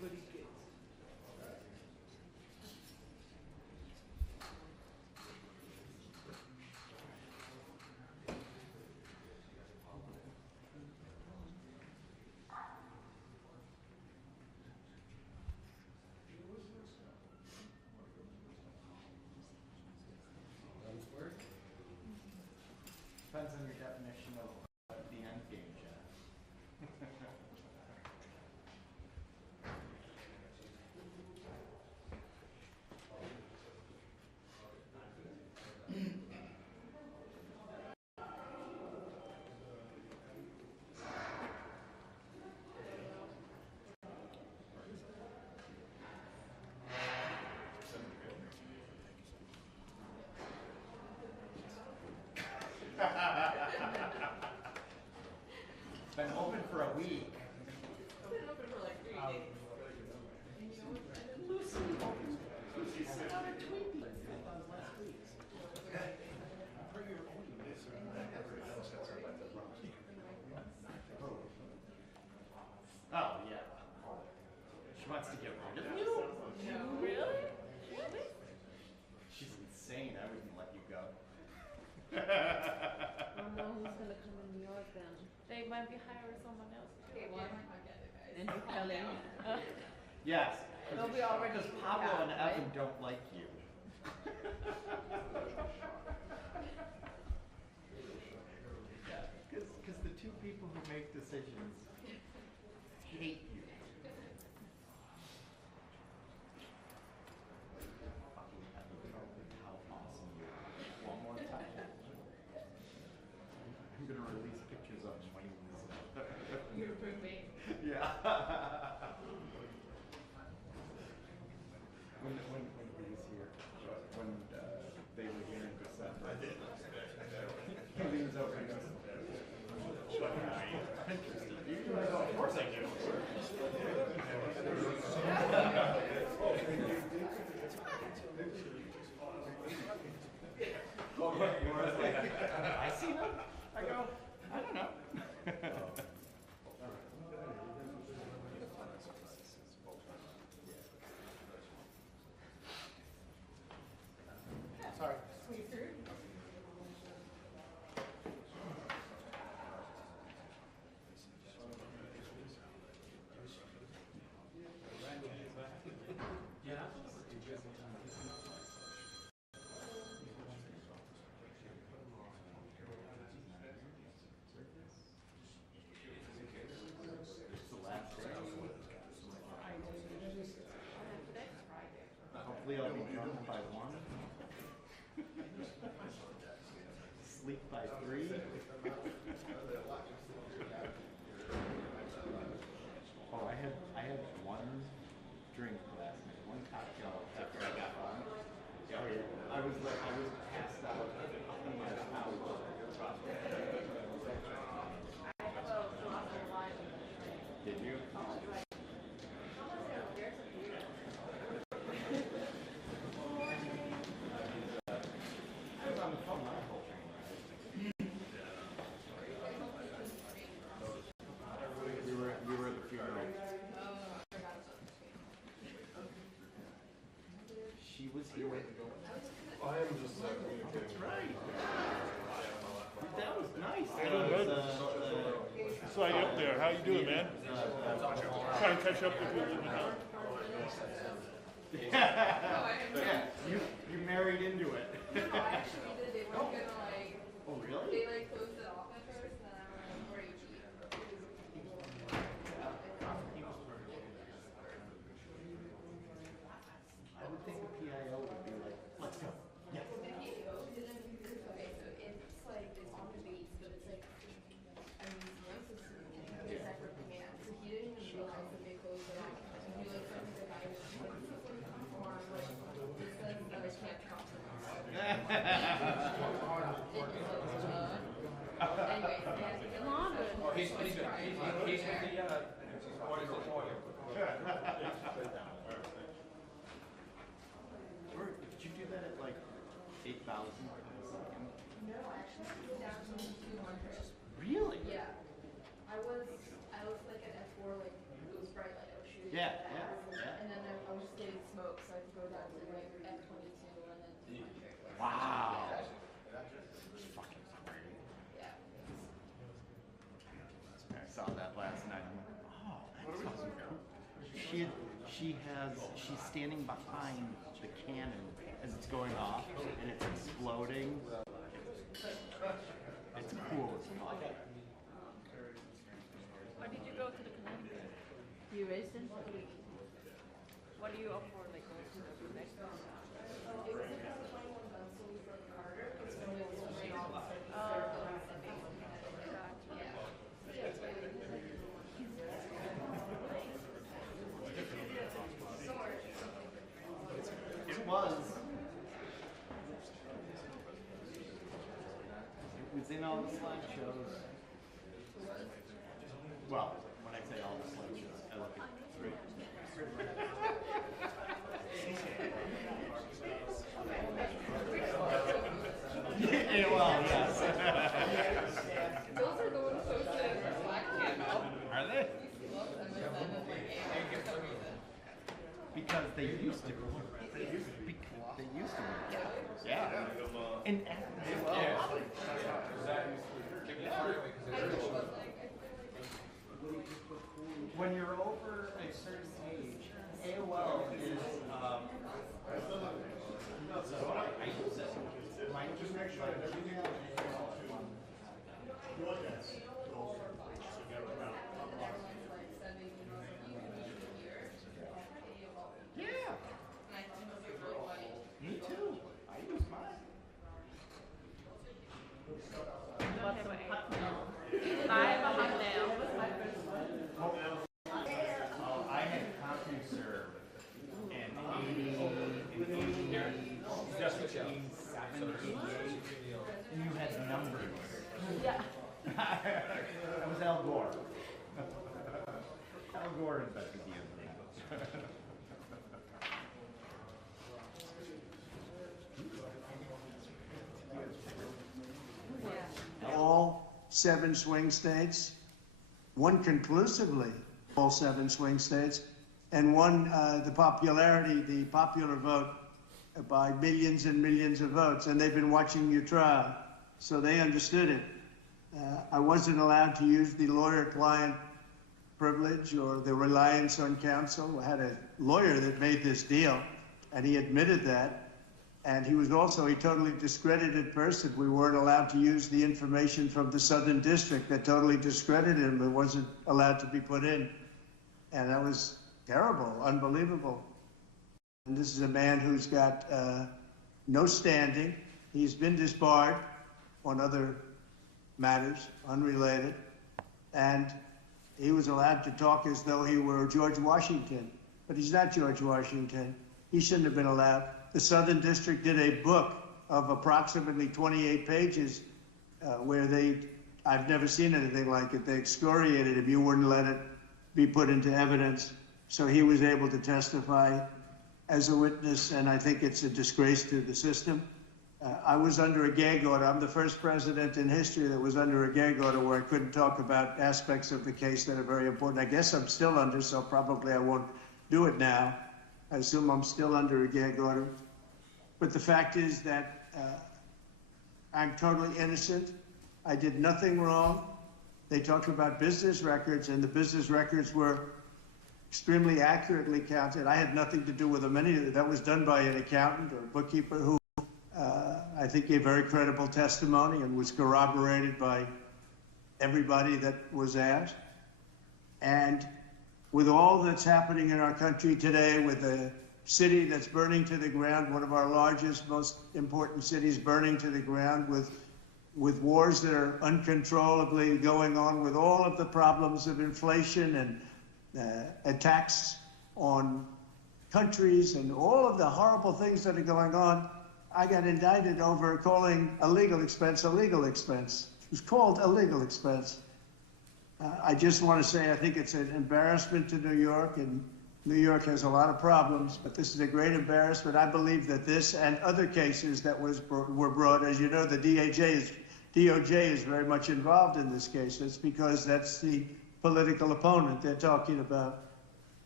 Depends on your definition of the end game, Jeff. It's been open for a week. It's been open for like 3 days. And you know what? And Lucy sent out a tweet. That was last week. Oh, yeah. She wants to get rid of you? No, really? Really? She's insane. I wouldn't let you go. I don't know who's gonna come in New York then. They might be hiring someone else. Okay, well, I might not get it, guys. And Kelly. Yes. They'll be already Because Pablo out, and right? Evan don't like you. Yeah, because the two people who make decisions hate you. Fucking Evan told me how awesome you are. One more time. I'm gonna release pictures of wings. You're pretty. Yeah. When he was here, when they were here in December, he leans over and goes, interested. You do? I go, of course I do. I see them. I go, I don't know. Sorry. Squeeze through. It's the last day. Hopefully I'll be drunk by 1. Sleep by 3. Oh, I had one drink last night, one cocktail after I got home. I was passed out on my couch. Did you? I was on the phone my whole train ride. You were at the funeral. She was here. I am just That's right. That was nice. So I up there. How you doing, man? Trying to catch up with you a little bit now. Yeah, you married into it. No, I actually did. They weren't gonna like. Oh, really? They like closed it off at first, and then I went like, where are you cheap? I would think the PIO would be like, let's go. Yes. The PAO didn't. Okay, so it's like it's on the base, but it's like a museum, so it's a separate command. So he didn't even realize that they closed it off. So he like sent me the guy who was like, this is what it's for. Like, this says that I can't talk to them. Anyway, Come on, but He's with the, what is it for you? Did you do that at like 8,000 a second? no, actually, it's down to 200. Really? Yeah. I was like at F4, like, it was bright light. I was shooting Yeah, yeah, yeah. And then I was just getting smoked, so I had to go down to like N22 and then do my drink list. Wow. It's fucking great. Yeah. I saw that last night. I'm like, oh, that's fucking cool. She's standing behind the cannon as it's going off and it's exploding. It's cool as fuck. Why did you go to the Connecticut? You raised in? What do you opt for, like, go to the next one? It was like a 21 months, so we like harder. It's when it was right off. It was. It was in all the slideshows. Well, when I say all the slideshows, I look at three. Yeah, well, yes. Those are the ones posted in the Slack channel. Are they? Love them and then I'm like, yeah, for some reason. Because they used to. They used to. Yeah. And when you're over a certain age, AOL is I use it. My yeah. Me too. I use mine. I have a hot nail. Oh, I had CompuServe and 80, and you had numbers. Yeah. That was Al Gore. Al Gore invented the internet. All 7 swing states, won conclusively all 7 swing states, and won the popular vote by millions and millions of votes. And they've been watching your trial, so they understood it. I wasn't allowed to use the lawyer-client privilege or the reliance on counsel. I had a lawyer that made this deal, and he admitted that. And he was also a totally discredited person. We weren't allowed to use the information from the Southern District that totally discredited him. It wasn't allowed to be put in. And that was terrible, unbelievable. And this is a man who's got no standing. He's been disbarred on other matters, unrelated. And he was allowed to talk as though he were George Washington. But he's not George Washington. He shouldn't have been allowed. The Southern District did a book of approximately 28 pages where I've never seen anything like it. They excoriated him. You wouldn't let it be put into evidence. So he was able to testify as a witness, and I think it's a disgrace to the system. I was under a gag order. I'm the first president in history that was under a gag order where I couldn't talk about aspects of the case that are very important. I guess I'm still under, so probably I won't do it now. I assume I'm still under a gag order. But the fact is that I'm totally innocent. I did nothing wrong. They talked about business records, and the business records were extremely accurately counted. I had nothing to do with them. That was done by an accountant or bookkeeper who I think gave very credible testimony and was corroborated by everybody that was asked. And with all that's happening in our country today, with the city that's burning to the ground, one of our largest, most important cities burning to the ground, with wars that are uncontrollably going on, with all of the problems of inflation and attacks on countries and all of the horrible things that are going on, I got indicted over calling a legal expense a legal expense. It was called a legal expense. I just want to say I think it's an embarrassment to New York, and New York has a lot of problems, but this is a great embarrassment. I believe that this and other cases that were brought, as you know, the DOJ is very much involved in this case. It's because that's the political opponent they're talking about.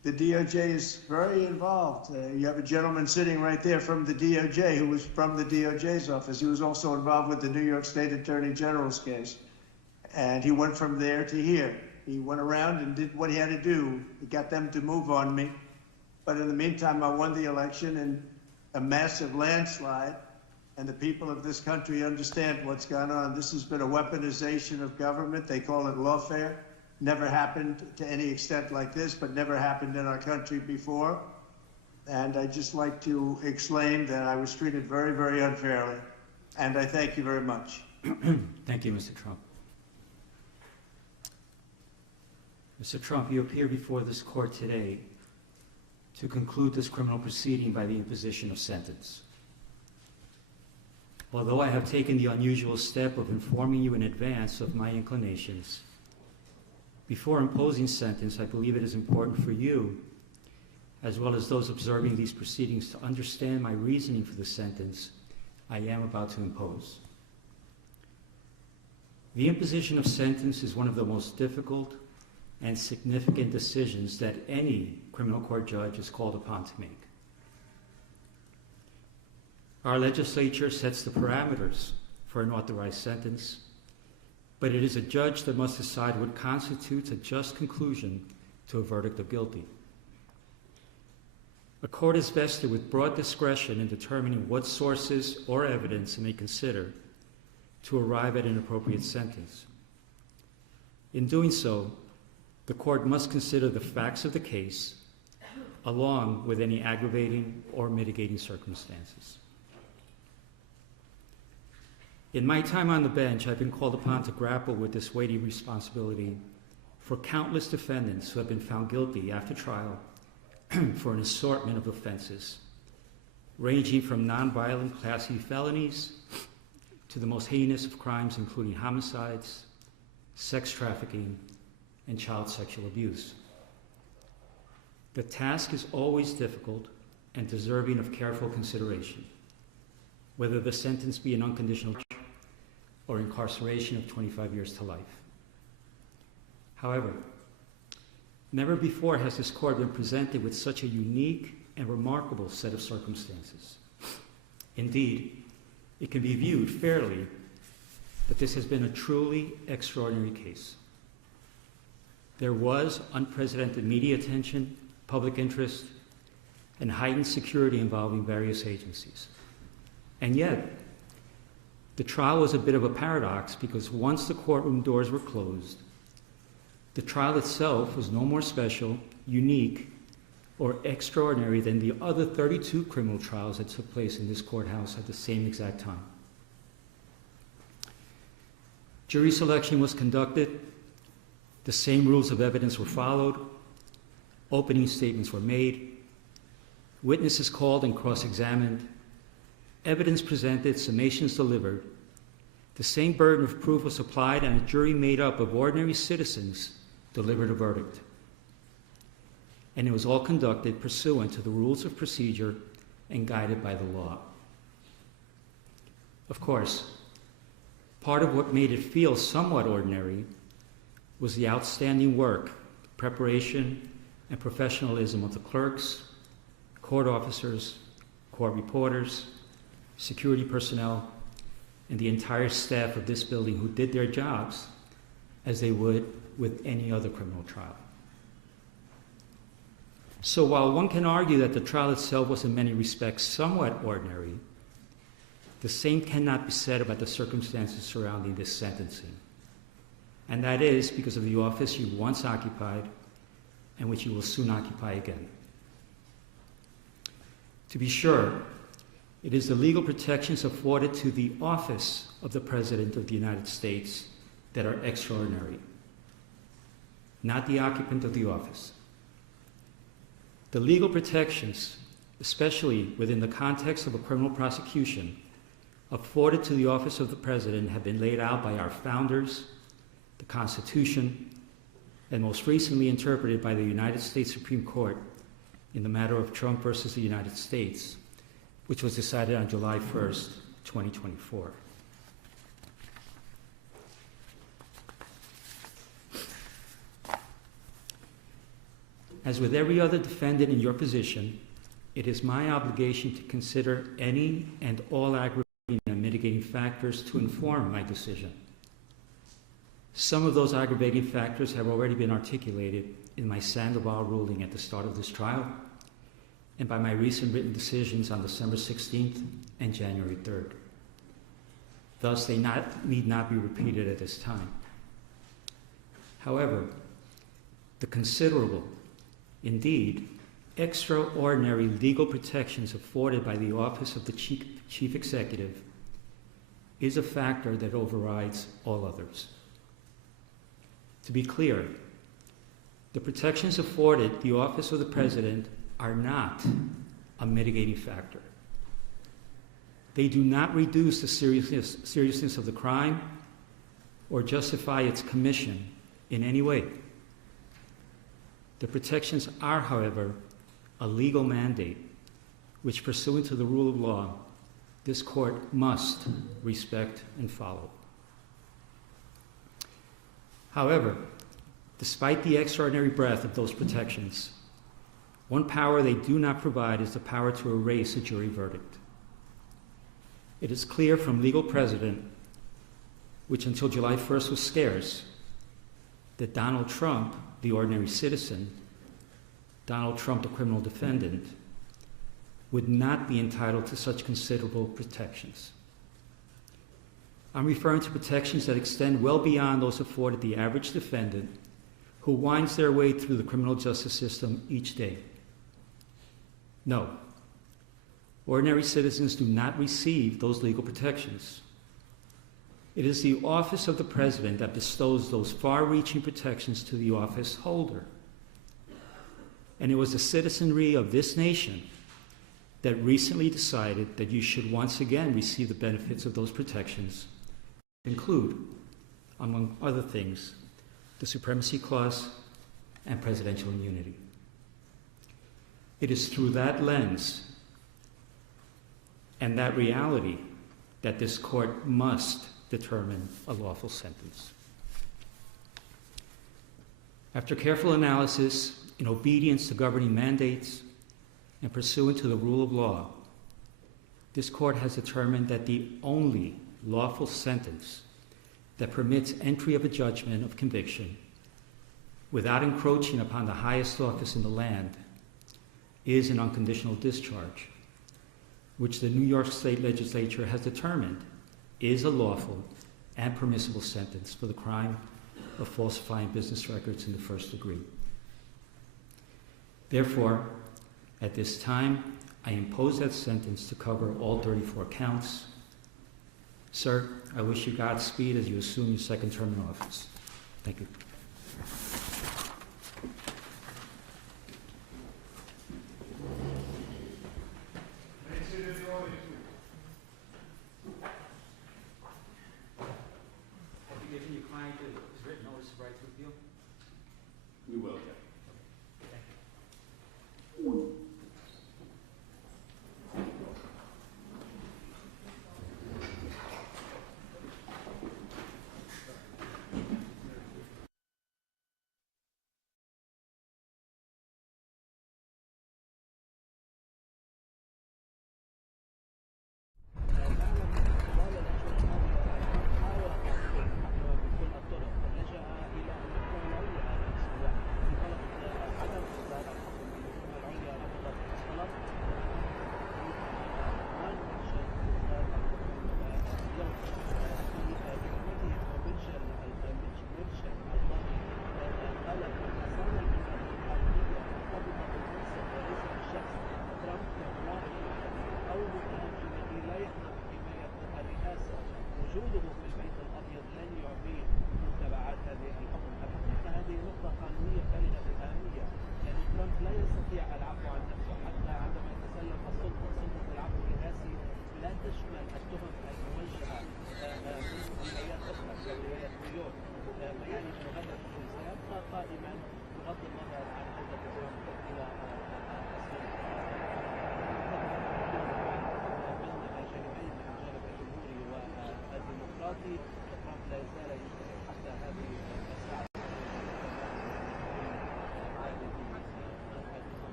the DOJ is very involved. You have a gentleman sitting right there from the DOJ who was from the DOJ's office. He was also involved with the New York State Attorney General's case. And he went from there to here. He went around and did what he had to do. He got them to move on me. But in the meantime, I won the election in a massive landslide. And the people of this country understand what's gone on. This has been a weaponization of government. They call it lawfare. Never happened to any extent like this, but never happened in our country before. And I'd just like to explain that I was treated very, very unfairly. And I thank you very much. Thank you, Mr. Trump. Mr. Trump, you appear before this court today to conclude this criminal proceeding by the imposition of sentence. Although I have taken the unusual step of informing you in advance of my inclinations, before imposing sentence, I believe it is important for you, as well as those observing these proceedings, to understand my reasoning for the sentence I am about to impose. The imposition of sentence is one of the most difficult and significant decisions that any criminal court judge is called upon to make. Our legislature sets the parameters for an authorized sentence, but it is a judge that must decide what constitutes a just conclusion to a verdict of guilty. A court is vested with broad discretion in determining what sources or evidence it may consider to arrive at an appropriate sentence. In doing so, the court must consider the facts of the case along with any aggravating or mitigating circumstances. In my time on the bench, I've been called upon to grapple with this weighty responsibility for countless defendants who have been found guilty after trial for an assortment of offenses, ranging from nonviolent Class E felonies to the most heinous of crimes, including homicides, sex trafficking, and child sexual abuse. The task is always difficult and deserving of careful consideration, whether the sentence be an unconditional or incarceration of 25 years to life. However, never before has this court been presented with such a unique and remarkable set of circumstances. Indeed, it can be viewed fairly that this has been a truly extraordinary case. There was unprecedented media attention, public interest, and heightened security involving various agencies. And yet, the trial was a bit of a paradox because once the courtroom doors were closed, the trial itself was no more special, unique, or extraordinary than the other 32 criminal trials that took place in this courthouse at the same exact time. Jury selection was conducted, the same rules of evidence were followed, opening statements were made, witnesses called and cross-examined, evidence presented, summations delivered, the same burden of proof was applied, and a jury made up of ordinary citizens delivered a verdict. And it was all conducted pursuant to the rules of procedure and guided by the law. Of course, part of what made it feel somewhat ordinary was the outstanding work, preparation, and professionalism of the clerks, court officers, court reporters, security personnel, and the entire staff of this building who did their jobs as they would with any other criminal trial. So while one can argue that the trial itself was in many respects somewhat ordinary, the same cannot be said about the circumstances surrounding this sentencing. And that is because of the office you once occupied and which you will soon occupy again. To be sure, it is the legal protections afforded to the office of the President of the United States that are extraordinary, not the occupant of the office. The legal protections, especially within the context of a criminal prosecution, afforded to the office of the President have been laid out by our founders, the Constitution, and most recently interpreted by the United States Supreme Court in the matter of Trump versus the United States, which was decided on July 1st, 2024. As with every other defendant in your position, it is my obligation to consider any and all aggravating and mitigating factors to inform my decision. Some of those aggravating factors have already been articulated in my Sandoval ruling at the start of this trial and by my recent written decisions on December 16th and January 3rd. Thus, they need not be repeated at this time. However, the considerable, indeed, extraordinary legal protections afforded by the office of the Chief Executive is a factor that overrides all others. To be clear, the protections afforded the office of the President are not a mitigating factor. They do not reduce the seriousness of the crime or justify its commission in any way. The protections are, however, a legal mandate which, pursuant to the rule of law, this court must respect and follow. However, despite the extraordinary breadth of those protections, one power they do not provide is the power to erase a jury verdict. It is clear from legal precedent, which until July 1st was scarce, that Donald Trump, the ordinary citizen, Donald Trump, the criminal defendant, would not be entitled to such considerable protections. I'm referring to protections that extend well beyond those afforded the average defendant who winds their way through the criminal justice system each day. No, ordinary citizens do not receive those legal protections. It is the office of the President that bestows those far-reaching protections to the office holder. And it was the citizenry of this nation that recently decided that you should once again receive the benefits of those protections, include, among other things, the Supremacy Clause and presidential immunity. It is through that lens and that reality that this court must determine a lawful sentence. After careful analysis, in obedience to governing mandates, and pursuant to the rule of law, this court has determined that the only lawful sentence that permits entry of a judgment of conviction without encroaching upon the highest office in the land is an unconditional discharge, which the New York State Legislature has determined is a lawful and permissible sentence for the crime of falsifying business records in the first degree. Therefore, at this time, I impose that sentence to cover all 34 counts. Sir, I wish you Godspeed as you assume your second term in office. Thank you. Have you given your client his written notice of right to appeal? We will, yeah.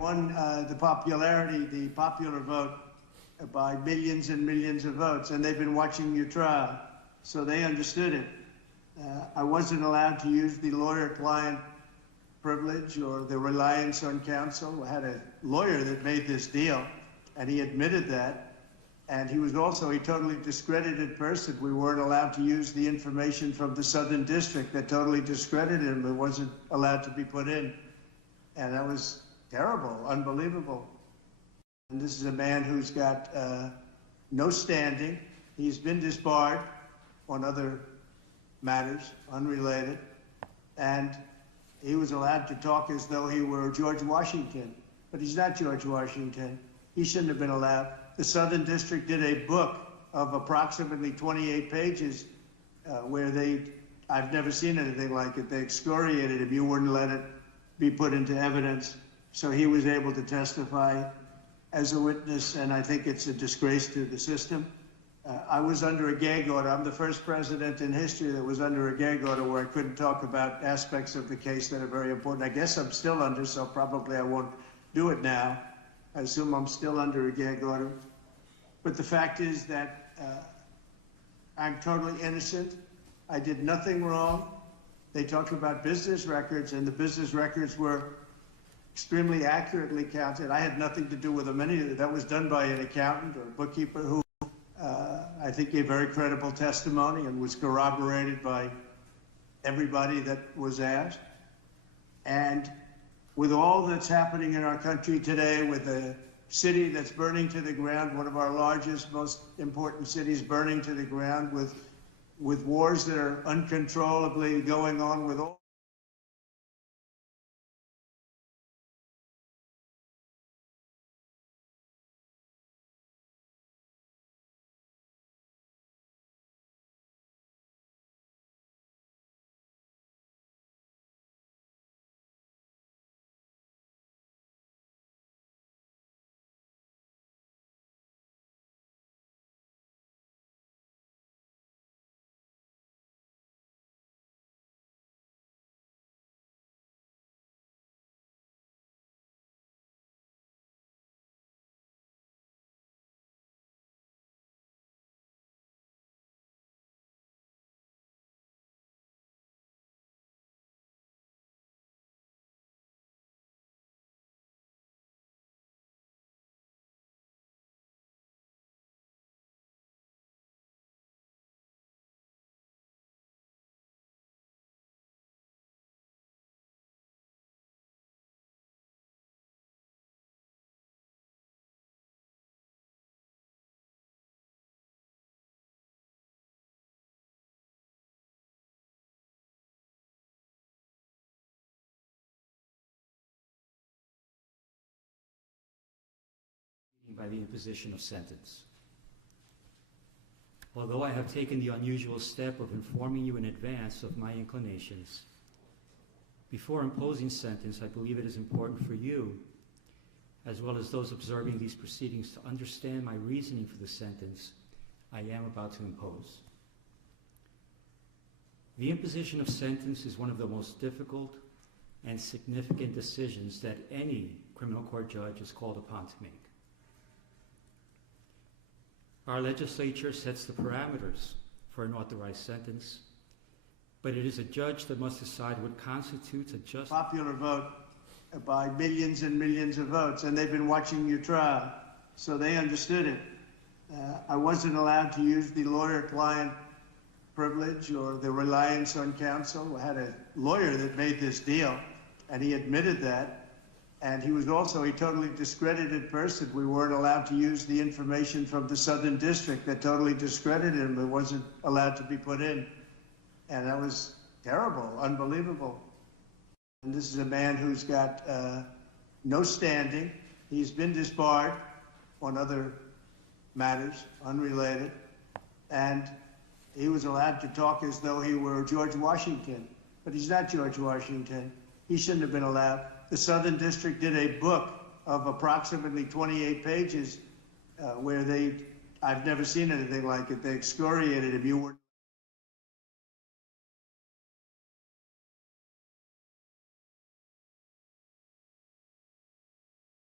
won the popular vote by millions and millions of votes, and they've been watching your trial, so they understood it. I wasn't allowed to use the lawyer-client privilege or the reliance on counsel. I had a lawyer that made this deal, and he admitted that. And he was also a totally discredited person. We weren't allowed to use the information from the Southern District that totally discredited him. It wasn't allowed to be put in. And that was terrible, unbelievable. And this is a man who's got no standing. He's been disbarred on other matters, unrelated. And he was allowed to talk as though he were George Washington. But he's not George Washington. He shouldn't have been allowed. The Southern District did a book of approximately 28 pages where I've never seen anything like it. They excoriated him. You wouldn't let it be put into evidence. So he was able to testify as a witness, and I think it's a disgrace to the system. I was under a gag order. I'm the first president in history that was under a gag order where I couldn't talk about aspects of the case that are very important. I guess I'm still under, so probably I won't do it now. I assume I'm still under a gag order. But the fact is that I'm totally innocent. I did nothing wrong. They talked about business records, and the business records were extremely accurately counted. I had nothing to do with them. That was done by an accountant or bookkeeper who I think gave very credible testimony and was corroborated by everybody that was asked. And with all that's happening in our country today, with a city that's burning to the ground, one of our largest, most important cities burning to the ground, with wars that are uncontrollably going on, with all by the imposition of sentence. Although I have taken the unusual step of informing you in advance of my inclinations, before imposing sentence, I believe it is important for you, as well as those observing these proceedings, to understand my reasoning for the sentence I am about to impose. The imposition of sentence is one of the most difficult and significant decisions that any criminal court judge is called upon to make. Our legislature sets the parameters for an authorized sentence, but it is a judge that must decide what constitutes a just popular vote by millions and millions of votes, and they've been watching your trial, so they understood it. I wasn't allowed to use the lawyer-client privilege or the reliance on counsel. I had a lawyer that made this deal, and he admitted that. And he was also a totally discredited person. We weren't allowed to use the information from the Southern District that totally discredited him. It wasn't allowed to be put in. And that was terrible, unbelievable. And this is a man who's got no standing. He's been disbarred on other matters, unrelated. And he was allowed to talk as though he were George Washington. But he's not George Washington. He shouldn't have been allowed. The Southern District did a book of approximately 28 pages where I've never seen anything like it. They excoriated him. You were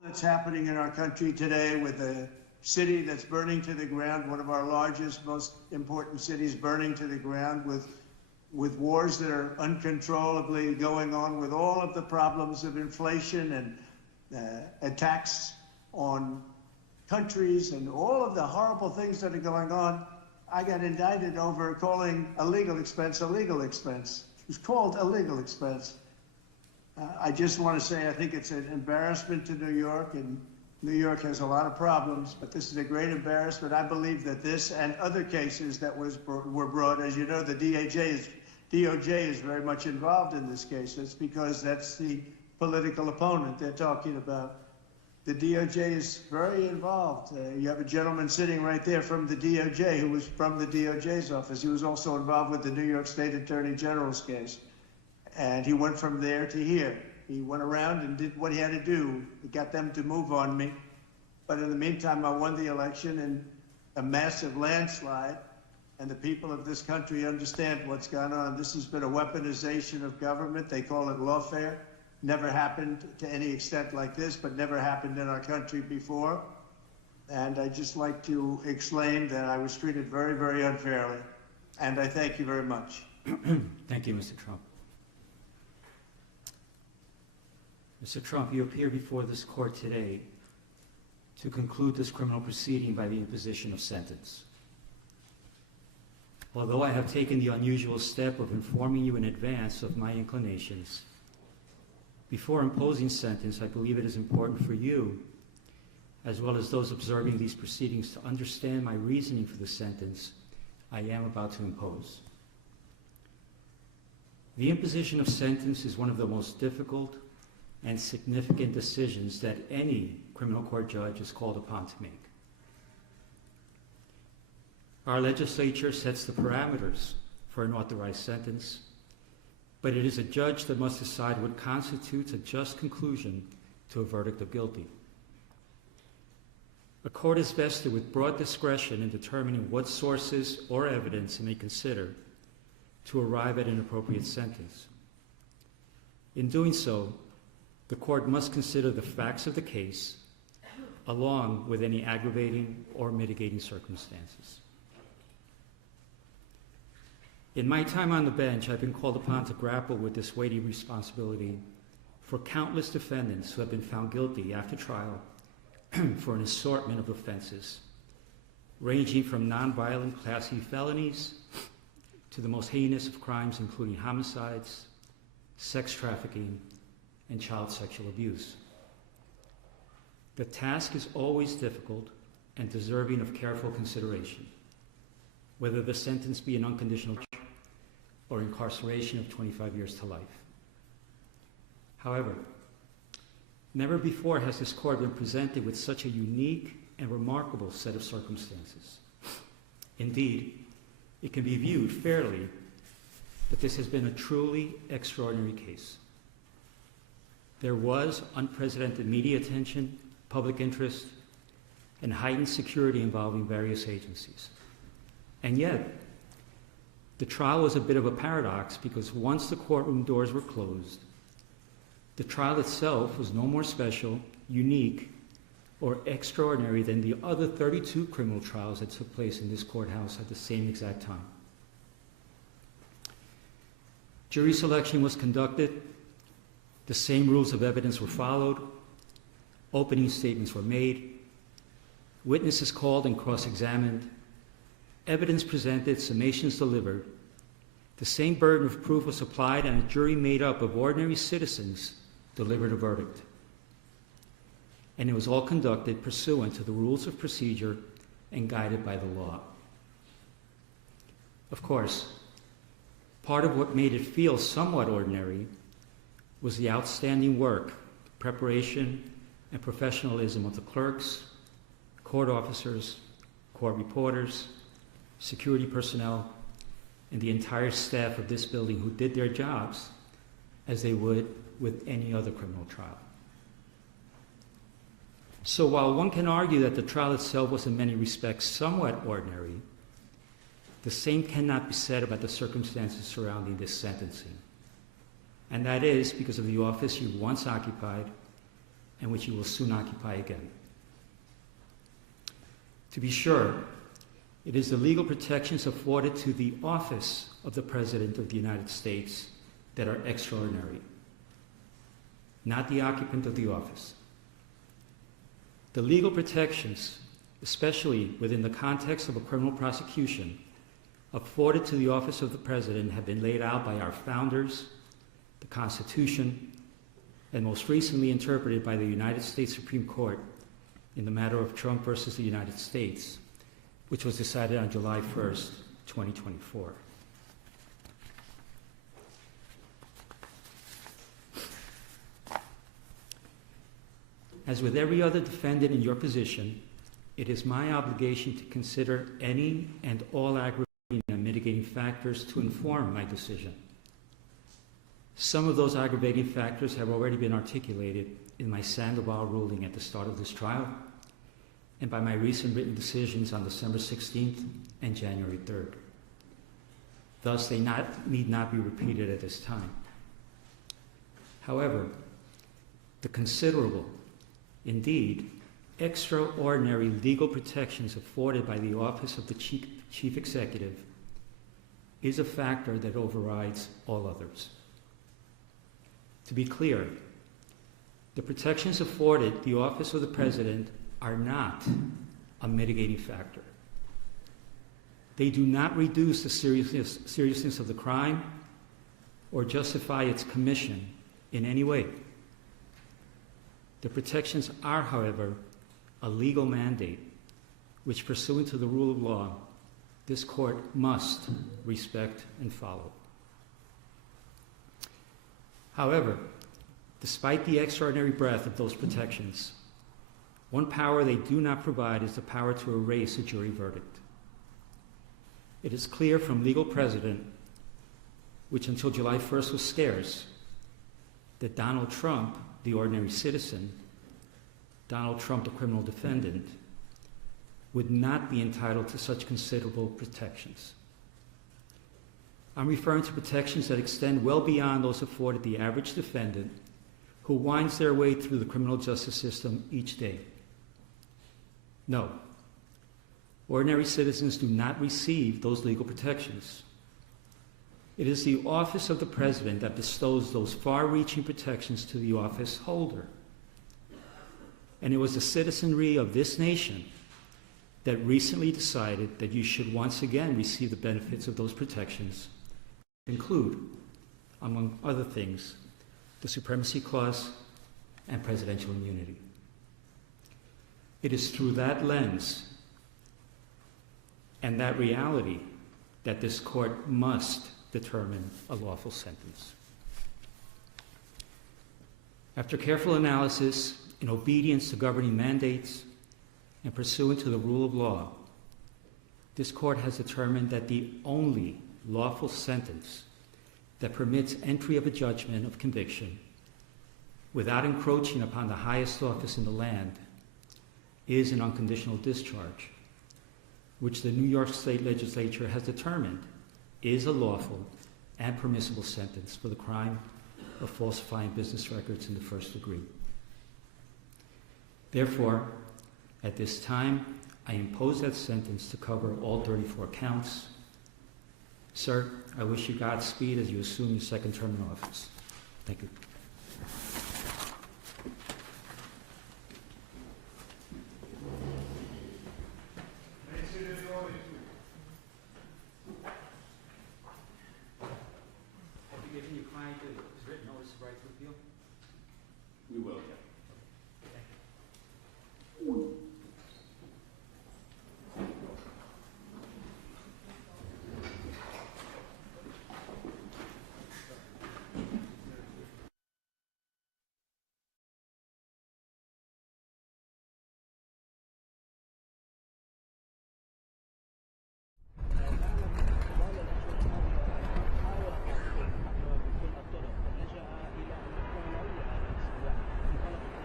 That's happening in our country today with a city that's burning to the ground, one of our largest, most important cities burning to the ground, with wars that are uncontrollably going on, with all of the problems of inflation and attacks on countries and all of the horrible things that are going on. I got indicted over calling a legal expense a legal expense. It was called a legal expense. I just want to say I think it's an embarrassment to New York, and New York has a lot of problems, but this is a great embarrassment. I believe that this and other cases that were brought, as you know, the DOJ is very much involved in this case. It's because that's the political opponent they're talking about. The DOJ is very involved. You have a gentleman sitting right there from the DOJ who was from the DOJ's office. He was also involved with the New York State Attorney General's case. And he went from there to here. He went around and did what he had to do. He got them to move on me. But in the meantime, I won the election in a massive landslide. And the people of this country understand what's gone on. This has been a weaponization of government. They call it lawfare. Never happened to any extent like this, but never happened in our country before. And I'd just like to explain that I was treated very, very unfairly. And I thank you very much. Thank you, Mr. Trump. Mr. Trump, you appear before this court today to conclude this criminal proceeding by the imposition of sentence. Although I have taken the unusual step of informing you in advance of my inclinations, before imposing sentence, I believe it is important for you, as well as those observing these proceedings, to understand my reasoning for the sentence I am about to impose. The imposition of sentence is one of the most difficult and significant decisions that any criminal court judge is called upon to make. Our legislature sets the parameters for an authorized sentence, but it is a judge that must decide what constitutes a just conclusion to a verdict of guilty. A court is vested with broad discretion in determining what sources or evidence it may consider to arrive at an appropriate sentence. In doing so, the court must consider the facts of the case along with any aggravating or mitigating circumstances. In my time on the bench, I've been called upon to grapple with this weighty responsibility for countless defendants who have been found guilty after trial for an assortment of offenses, ranging from nonviolent Class E felonies to the most heinous of crimes, including homicides, sex trafficking, and child sexual abuse. The task is always difficult and deserving of careful consideration, whether the sentence be an unconditional or incarceration of 25 years to life. However, never before has this court been presented with such a unique and remarkable set of circumstances. Indeed, it can be viewed fairly that this has been a truly extraordinary case. There was unprecedented media attention, public interest, and heightened security involving various agencies. And yet, the trial was a bit of a paradox because once the courtroom doors were closed, the trial itself was no more special, unique, or extraordinary than the other 32 criminal trials that took place in this courthouse at the same exact time. Jury selection was conducted, the same rules of evidence were followed, opening statements were made, witnesses called and cross-examined, evidence presented, summations delivered. The same burden of proof was applied, and a jury made up of ordinary citizens delivered a verdict. And it was all conducted pursuant to the rules of procedure and guided by the law. Of course, part of what made it feel somewhat ordinary was the outstanding work, preparation, and professionalism of the clerks, court officers, court reporters, security personnel, and the entire staff of this building who did their jobs as they would with any other criminal trial. So while one can argue that the trial itself was in many respects somewhat ordinary, the same cannot be said about the circumstances surrounding this sentencing. And that is because of the office you once occupied and which you will soon occupy again. To be sure, it is the legal protections afforded to the office of the President of the United States that are extraordinary, not the occupant of the office. The legal protections, especially within the context of a criminal prosecution, afforded to the office of the President have been laid out by our founders, the Constitution, and most recently interpreted by the United States Supreme Court in the matter of Trump versus the United States, which was decided on July 1st, 2024. As with every other defendant in your position, it is my obligation to consider any and all aggravating and mitigating factors to inform my decision. Some of those aggravating factors have already been articulated in my Sandoval ruling at the start of this trial and by my recent written decisions on December 16th and January 3rd. Thus, they need not be repeated at this time. However, the considerable, indeed, extraordinary legal protections afforded by the office of the Chief Executive is a factor that overrides all others. To be clear, the protections afforded the office of the President are not a mitigating factor. They do not reduce the seriousness of the crime or justify its commission in any way. The protections are, however, a legal mandate which, pursuant to the rule of law, this court must respect and follow. However, despite the extraordinary breadth of those protections, one power they do not provide is the power to erase a jury verdict. It is clear from legal precedent, which until July 1st was scarce, that Donald Trump, the ordinary citizen, Donald Trump, the criminal defendant, would not be entitled to such considerable protections. I'm referring to protections that extend well beyond those afforded the average defendant who winds their way through the criminal justice system each day. No, ordinary citizens do not receive those legal protections. It is the office of the President that bestows those far-reaching protections to the office holder. And it was the citizenry of this nation that recently decided that you should once again receive the benefits of those protections, include, among other things, the Supremacy Clause and presidential immunity. It is through that lens and that reality that this court must determine a lawful sentence. After careful analysis, in obedience to governing mandates, and pursuant to the rule of law, this court has determined that the only lawful sentence that permits entry of a judgment of conviction without encroaching upon the highest office in the land is an unconditional discharge, which the New York State Legislature has determined is a lawful and permissible sentence for the crime of falsifying business records in the first degree. Therefore, at this time, I impose that sentence to cover all 34 counts. Sir, I wish you Godspeed as you assume your second term in office. Thank you. Have you given your client his written notice of right to appeal? We will.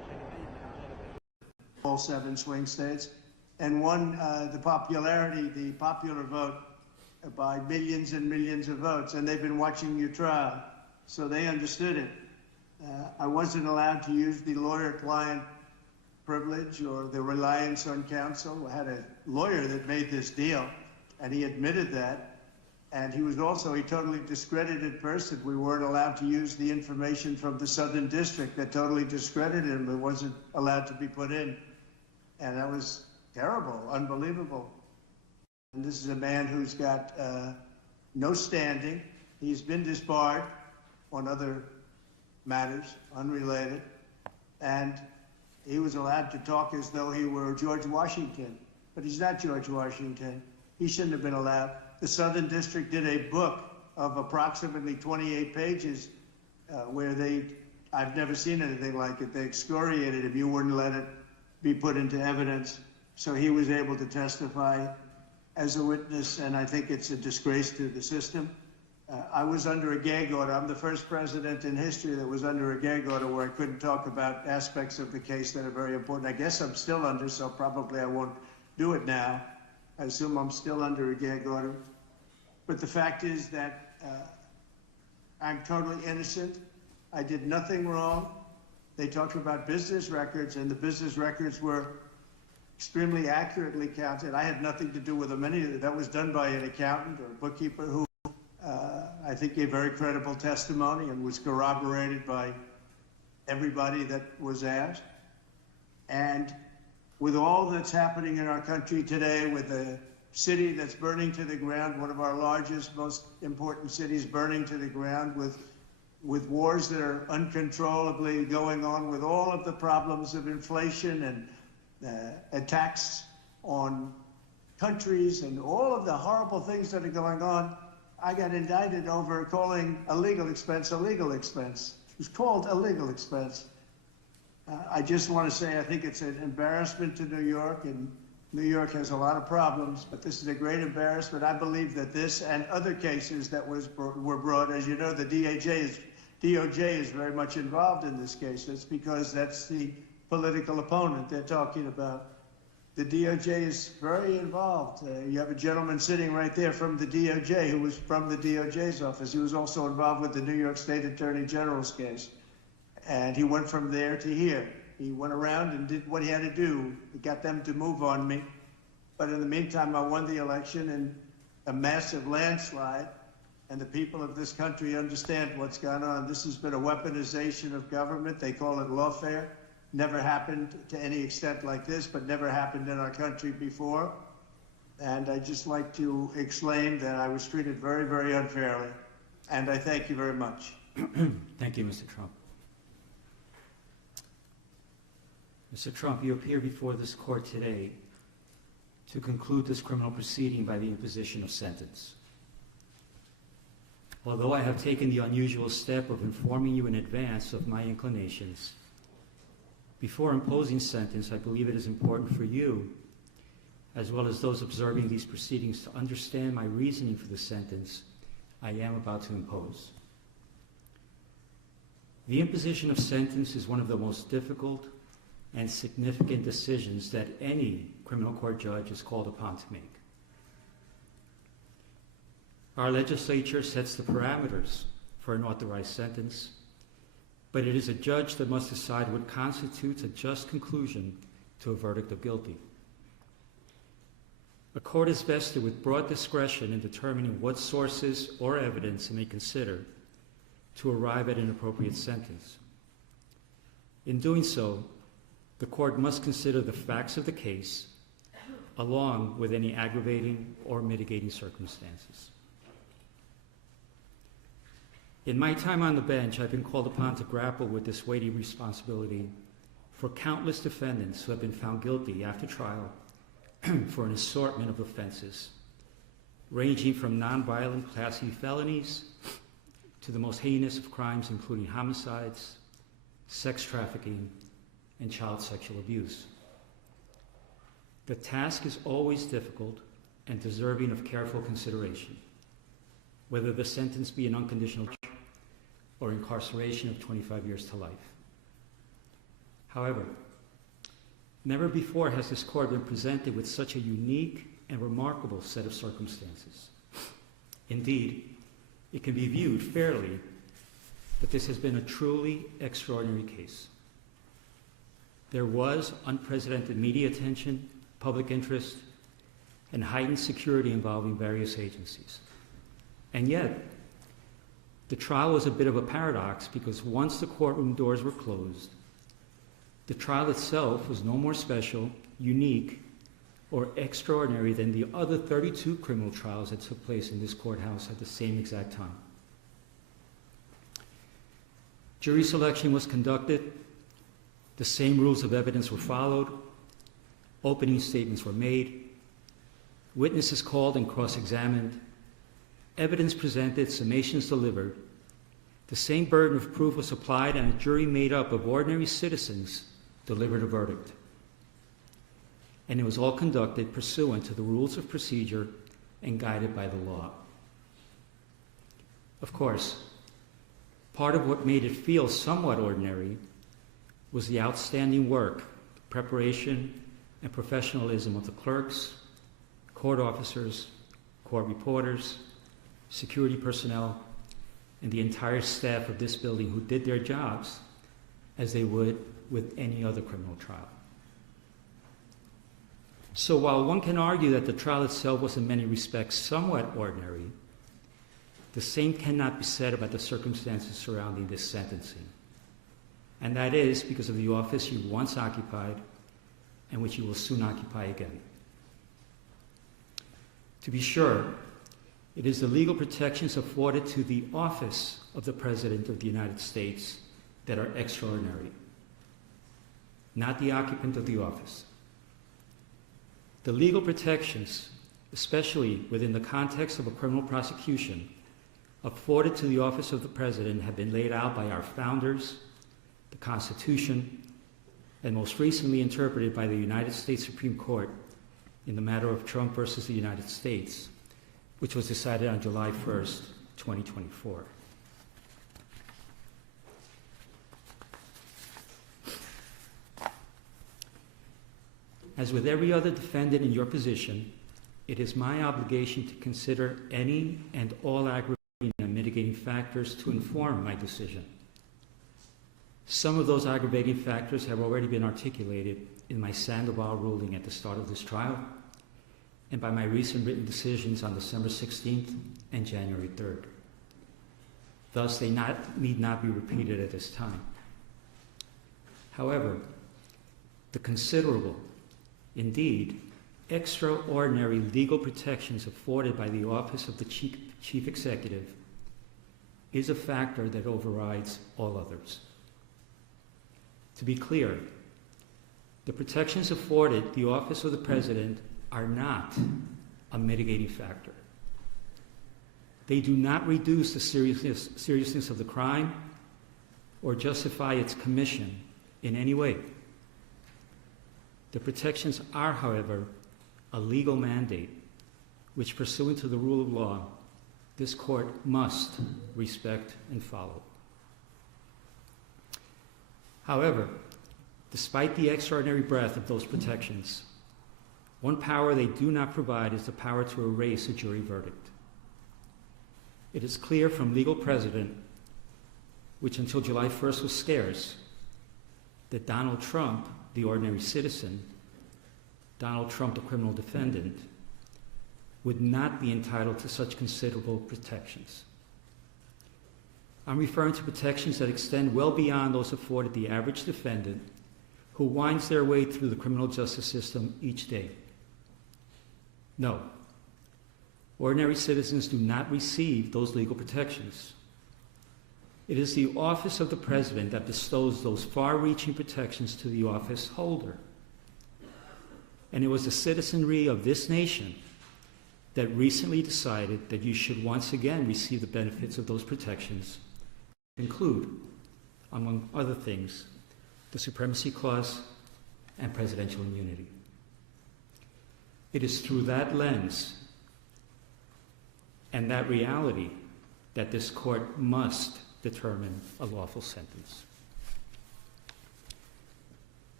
all 7 swing states, and won the popular vote by millions and millions of votes. And they've been watching your trial, so they understood it. I wasn't allowed to use the lawyer-client privilege or the reliance on counsel. I had a lawyer that made this deal, and he admitted that. And he was also a totally discredited person. We weren't allowed to use the information from the Southern District that totally discredited him. It wasn't allowed to be put in. And that was terrible, unbelievable. And this is a man who's got no standing. He's been disbarred on other matters, unrelated. And he was allowed to talk as though he were George Washington. But he's not George Washington. He shouldn't have been allowed. The Southern District did a book of approximately 28 pages where I've never seen anything like it. They excoriated him. You wouldn't let it be put into evidence. So he was able to testify as a witness, and I think it's a disgrace to the system. I was under a gag order. I'm the first president in history that was under a gag order where I couldn't talk about aspects of the case that are very important. I guess I'm still under, so probably I won't do it now. I assume I'm still under a gag order. But the fact is that I'm totally innocent. I did nothing wrong. They talked about business records, and the business records were extremely accurately counted. I had nothing to do with them. Any of it. That was done by an accountant or a bookkeeper who I think gave very credible testimony and was corroborated by everybody that was asked. And with all that's happening in our country today, with the city that's burning to the ground, one of our largest, most important cities burning to the ground, with wars that are uncontrollably going on, with all of the problems of inflation and attacks on countries and all of the horrible things that are going on, I got indicted over calling a legal expense a legal expense. It was called a legal expense. I just want to say I think it's an embarrassment to New York, and New York has a lot of problems, but this is a great embarrassment. I believe that this and other cases that were brought, as you know, the DOJ is very much involved in this case. It's because that's the political opponent they're talking about. The DOJ is very involved. You have a gentleman sitting right there from the DOJ who was from the DOJ's office. He was also involved with the New York State Attorney General's case. And he went from there to here. He went around and did what he had to do. He got them to move on me. But in the meantime, I won the election in a massive landslide. And the people of this country understand what's gone on. This has been a weaponization of government. They call it lawfare. Never happened to any extent like this, but never happened in our country before. And I'd just like to explain that I was treated very, very unfairly. And I thank you very much. Thank you, Mr. Trump. Mr. Trump, you appear before this court today to conclude this criminal proceeding by the imposition of sentence. Although I have taken the unusual step of informing you in advance of my inclinations, before imposing sentence, I believe it is important for you, as well as those observing these proceedings, to understand my reasoning for the sentence I am about to impose. The imposition of sentence is one of the most difficult and significant decisions that any criminal court judge is called upon to make. Our legislature sets the parameters for an authorized sentence, but it is a judge that must decide what constitutes a just conclusion to a verdict of guilty. A court is vested with broad discretion in determining what sources or evidence it may consider to arrive at an appropriate sentence. In doing so, the court must consider the facts of the case along with any aggravating or mitigating circumstances. In my time on the bench, I've been called upon to grapple with this weighty responsibility for countless defendants who have been found guilty after trial for an assortment of offenses, ranging from nonviolent Class E felonies to the most heinous of crimes, including homicides, sex trafficking, and child sexual abuse. The task is always difficult and deserving of careful consideration, whether the sentence be an unconditional or incarceration of 25 years to life. However, Never before has this court been presented with such a unique and remarkable set of circumstances. Indeed, it can be viewed fairly that this has been a truly extraordinary case. There was unprecedented media attention, public interest, and heightened security involving various agencies. And yet, the trial was a bit of a paradox because once the courtroom doors were closed, the trial itself was no more special, unique, or extraordinary than the other 32 criminal trials that took place in this courthouse at the same exact time. Jury selection was conducted, the same rules of evidence were followed, opening statements were made, witnesses called and cross-examined, evidence presented, summations delivered, the same burden of proof was applied, and a jury made up of ordinary citizens delivered a verdict. And it was all conducted pursuant to the rules of procedure and guided by the law. Of course, part of what made it feel somewhat ordinary was the outstanding work, preparation, and professionalism of the clerks, court officers, court reporters, security personnel, and the entire staff of this building who did their jobs as they would with any other criminal trial. So while one can argue that the trial itself was in many respects somewhat ordinary, the same cannot be said about the circumstances surrounding this sentencing. And that is because of the office you once occupied and which you will soon occupy again. To be sure, it is the legal protections afforded to the office of the President of the United States that are extraordinary, not the occupant of the office. The legal protections, especially within the context of a criminal prosecution, afforded to the office of the President have been laid out by our founders, the Constitution, and most recently interpreted by the United States Supreme Court in the matter of Trump versus the United States, which was decided on July 1st, 2024. As with every other defendant in your position, it is my obligation to consider any and all aggravating and mitigating factors to inform my decision. Some of those aggravating factors have already been articulated in my Sandoval ruling at the start of this trial and by my recent written decisions on December 16th and January 3rd. Thus, they need not be repeated at this time. However, the considerable, indeed, extraordinary legal protections afforded by the office of the Chief Executive is a factor that overrides all others. To be clear, the protections afforded the office of the President are not a mitigating factor. They do not reduce the seriousness of the crime or justify its commission in any way. The protections are, however, a legal mandate which, pursuant to the rule of law, this court must respect and follow. However, despite the extraordinary breadth of those protections, one power they do not provide is the power to erase a jury verdict. It is clear from legal precedent, which until July 1st was scarce, that Donald Trump, the ordinary citizen, Donald Trump, the criminal defendant, would not be entitled to such considerable protections. I'm referring to protections that extend well beyond those afforded the average defendant who winds their way through the criminal justice system each day. No, ordinary citizens do not receive those legal protections. It is the office of the President that bestows those far-reaching protections to the office holder. And it was the citizenry of this nation that recently decided that you should once again receive the benefits of those protections, include, among other things, the Supremacy Clause and presidential immunity. It is through that lens and that reality that this court must determine a lawful sentence.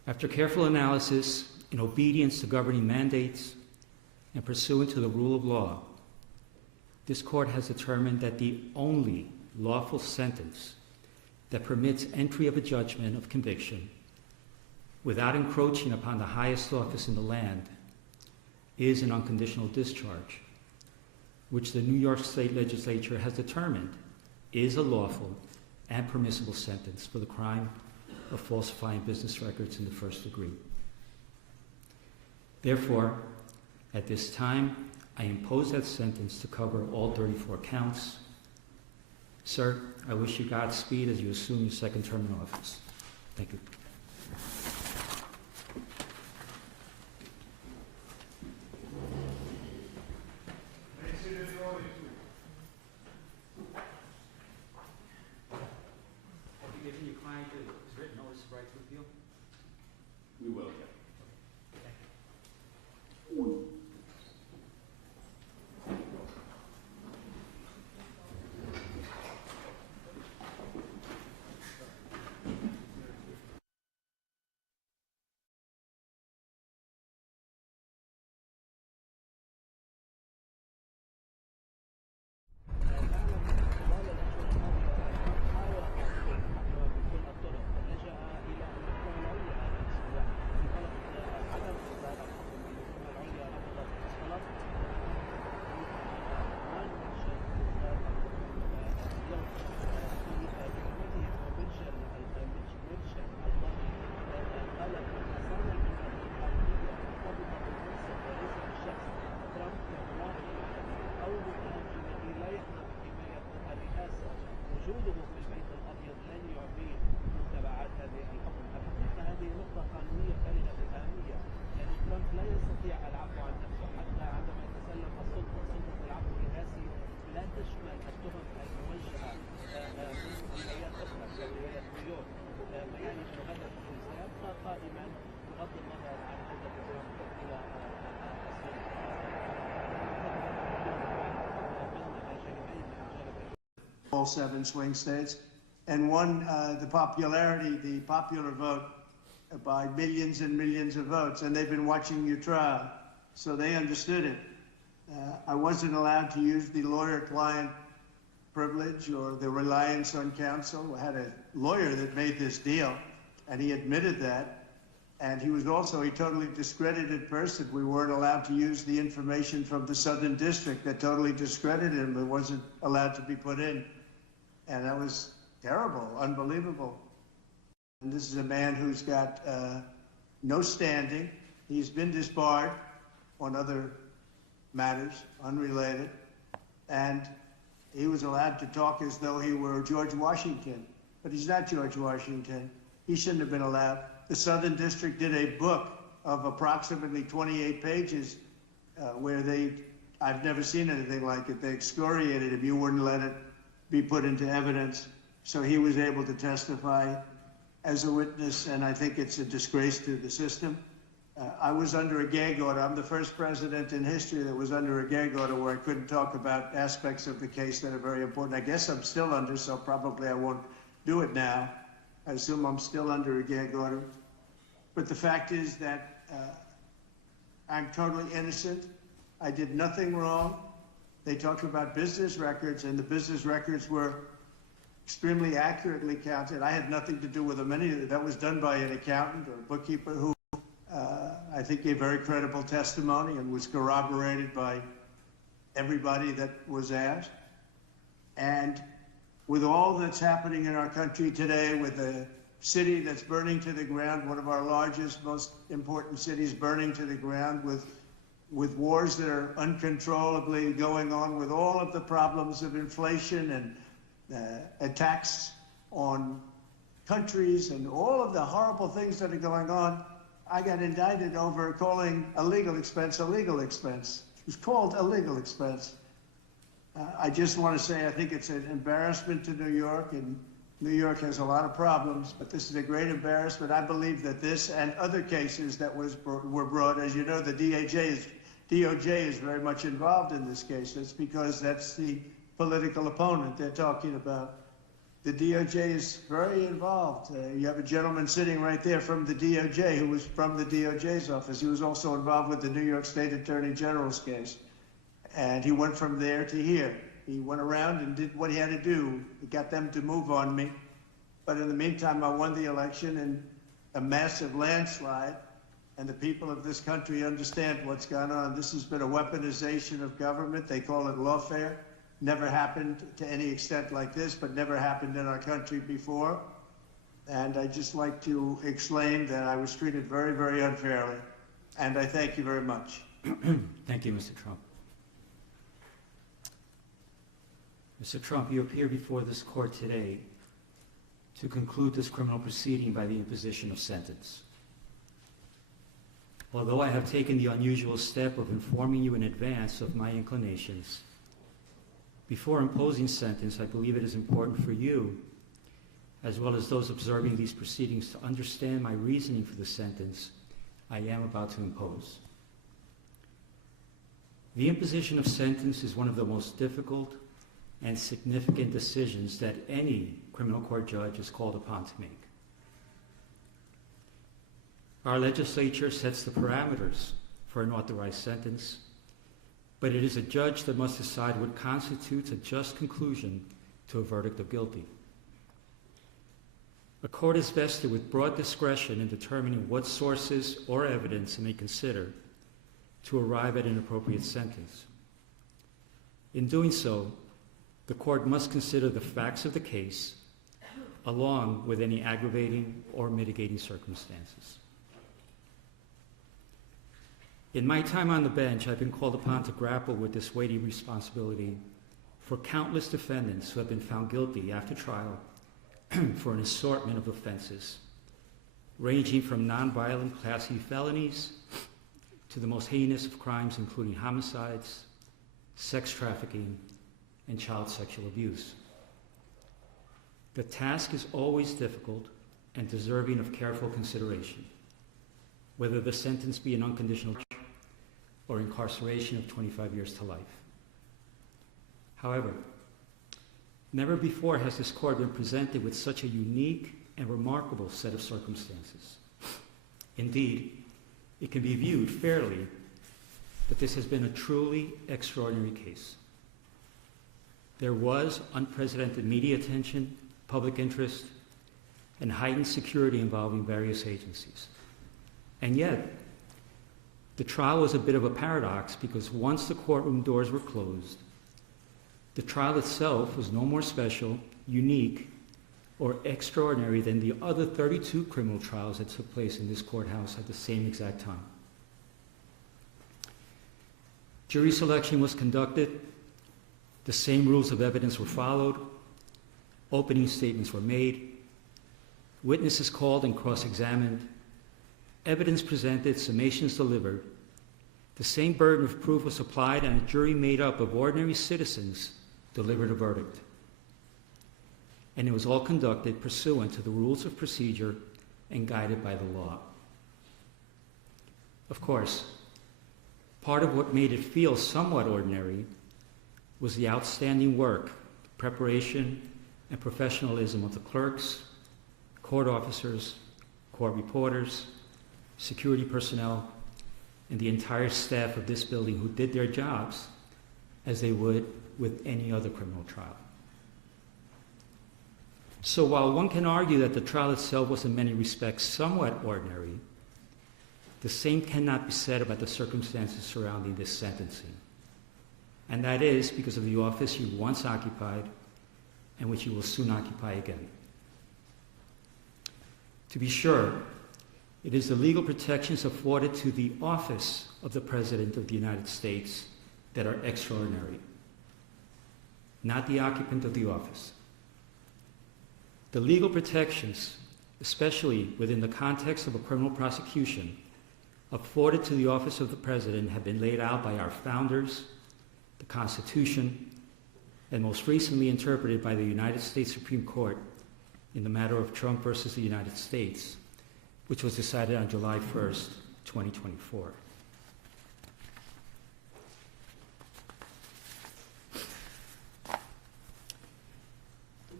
After careful analysis, in obedience to governing mandates, and pursuant to the rule of law, this court has determined that the only lawful sentence that permits entry of a judgment of conviction without encroaching upon the highest office in the land is an unconditional discharge, which the New York State Legislature has determined is a lawful and permissible sentence for the crime of falsifying business records in the first degree. Therefore, at this time, I impose that sentence to cover all 34 counts. Sir, I wish you Godspeed as you assume your second term in office. Thank you. Have you given your client his written notice of right to appeal? We will. All 7 swing states, and won the popular vote by millions and millions of votes. And they've been watching your trial, so they understood it. I wasn't allowed to use the lawyer-client privilege or the reliance on counsel. I had a lawyer that made this deal, and he admitted that. And he was also a totally discredited person. We weren't allowed to use the information from the Southern District that totally discredited him. It wasn't allowed to be put in. And that was terrible, unbelievable. And this is a man who's got no standing. He's been disbarred on other matters, unrelated. And he was allowed to talk as though he were George Washington. But he's not George Washington. He shouldn't have been allowed. The Southern District did a book of approximately 28 pages where I've never seen anything like it. They excoriated him. You wouldn't let it be put into evidence. So he was able to testify as a witness, and I think it's a disgrace to the system. I was under a gag order. I'm the first president in history that was under a gag order where I couldn't talk about aspects of the case that are very important. I guess I'm still under, so probably I won't do it now. I assume I'm still under a gag order. But the fact is that I'm totally innocent. I did nothing wrong. They talked about business records, and the business records were extremely accurately counted. I had nothing to do with them. That was done by an accountant or a bookkeeper who I think gave very credible testimony and was corroborated by everybody that was asked. And with all that's happening in our country today, with the city that's burning to the ground, one of our largest, most important cities burning to the ground, with wars that are uncontrollably going on, with all of the problems of inflation and attacks on countries and all of the horrible things that are going on, I got indicted over calling a legal expense a legal expense. It was called a legal expense. I just want to say I think it's an embarrassment to New York, and New York has a lot of problems, but this is a great embarrassment. I believe that this and other cases that were brought, as you know, the DOJ is very much involved in this case. That's because that's the political opponent they're talking about. the DOJ is very involved. You have a gentleman sitting right there from the DOJ who was from the DOJ's office. He was also involved with the New York State Attorney General's case. And he went from there to here. He went around and did what he had to do. He got them to move on me. But in the meantime, I won the election in a massive landslide. And the people of this country understand what's gone on. This has been a weaponization of government. They call it lawfare. Never happened to any extent like this, but never happened in our country before. And I'd just like to explain that I was treated very, very unfairly. And I thank you very much. Thank you, Mr. Trump. Mr. Trump, you appear before this court today to conclude this criminal proceeding by the imposition of sentence. Although I have taken the unusual step of informing you in advance of my inclinations, before imposing sentence, I believe it is important for you, as well as those observing these proceedings, to understand my reasoning for the sentence I am about to impose. The imposition of sentence is one of the most difficult and significant decisions that any criminal court judge is called upon to make. Our legislature sets the parameters for an authorized sentence, but it is a judge that must decide what constitutes a just conclusion to a verdict of guilty. A court is vested with broad discretion in determining what sources or evidence it may consider to arrive at an appropriate sentence. In doing so, the court must consider the facts of the case along with any aggravating or mitigating circumstances. In my time on the bench, I've been called upon to grapple with this weighty responsibility for countless defendants who have been found guilty after trial for an assortment of offenses, ranging from nonviolent Class E felonies to the most heinous of crimes, including homicides, sex trafficking, and child sexual abuse. The task is always difficult and deserving of careful consideration, whether the sentence be an unconditional charge or incarceration of 25 years to life. However, never before has this court been presented with such a unique and remarkable set of circumstances. Indeed, it can be viewed fairly that this has been a truly extraordinary case. There was unprecedented media attention, public interest, and heightened security involving various agencies. And yet, the trial was a bit of a paradox because once the courtroom doors were closed, the trial itself was no more special, unique, or extraordinary than the other 32 criminal trials that took place in this courthouse at the same exact time. Jury selection was conducted, the same rules of evidence were followed, opening statements were made, witnesses called and cross-examined, evidence presented, summations delivered, the same burden of proof was applied, and a jury made up of ordinary citizens delivered a verdict. And it was all conducted pursuant to the rules of procedure and guided by the law. Of course, part of what made it feel somewhat ordinary was the outstanding work, preparation, and professionalism of the clerks, court officers, court reporters, security personnel, and the entire staff of this building who did their jobs as they would with any other criminal trial. So while one can argue that the trial itself was in many respects somewhat ordinary, the same cannot be said about the circumstances surrounding this sentencing. And that is because of the office you once occupied and which you will soon occupy again. To be sure, it is the legal protections afforded to the office of the President of the United States that are extraordinary, not the occupant of the office. The legal protections, especially within the context of a criminal prosecution, afforded to the office of the President have been laid out by our founders, the Constitution, and most recently interpreted by the United States Supreme Court in the matter of Trump versus the United States, which was decided on July 1st, 2024.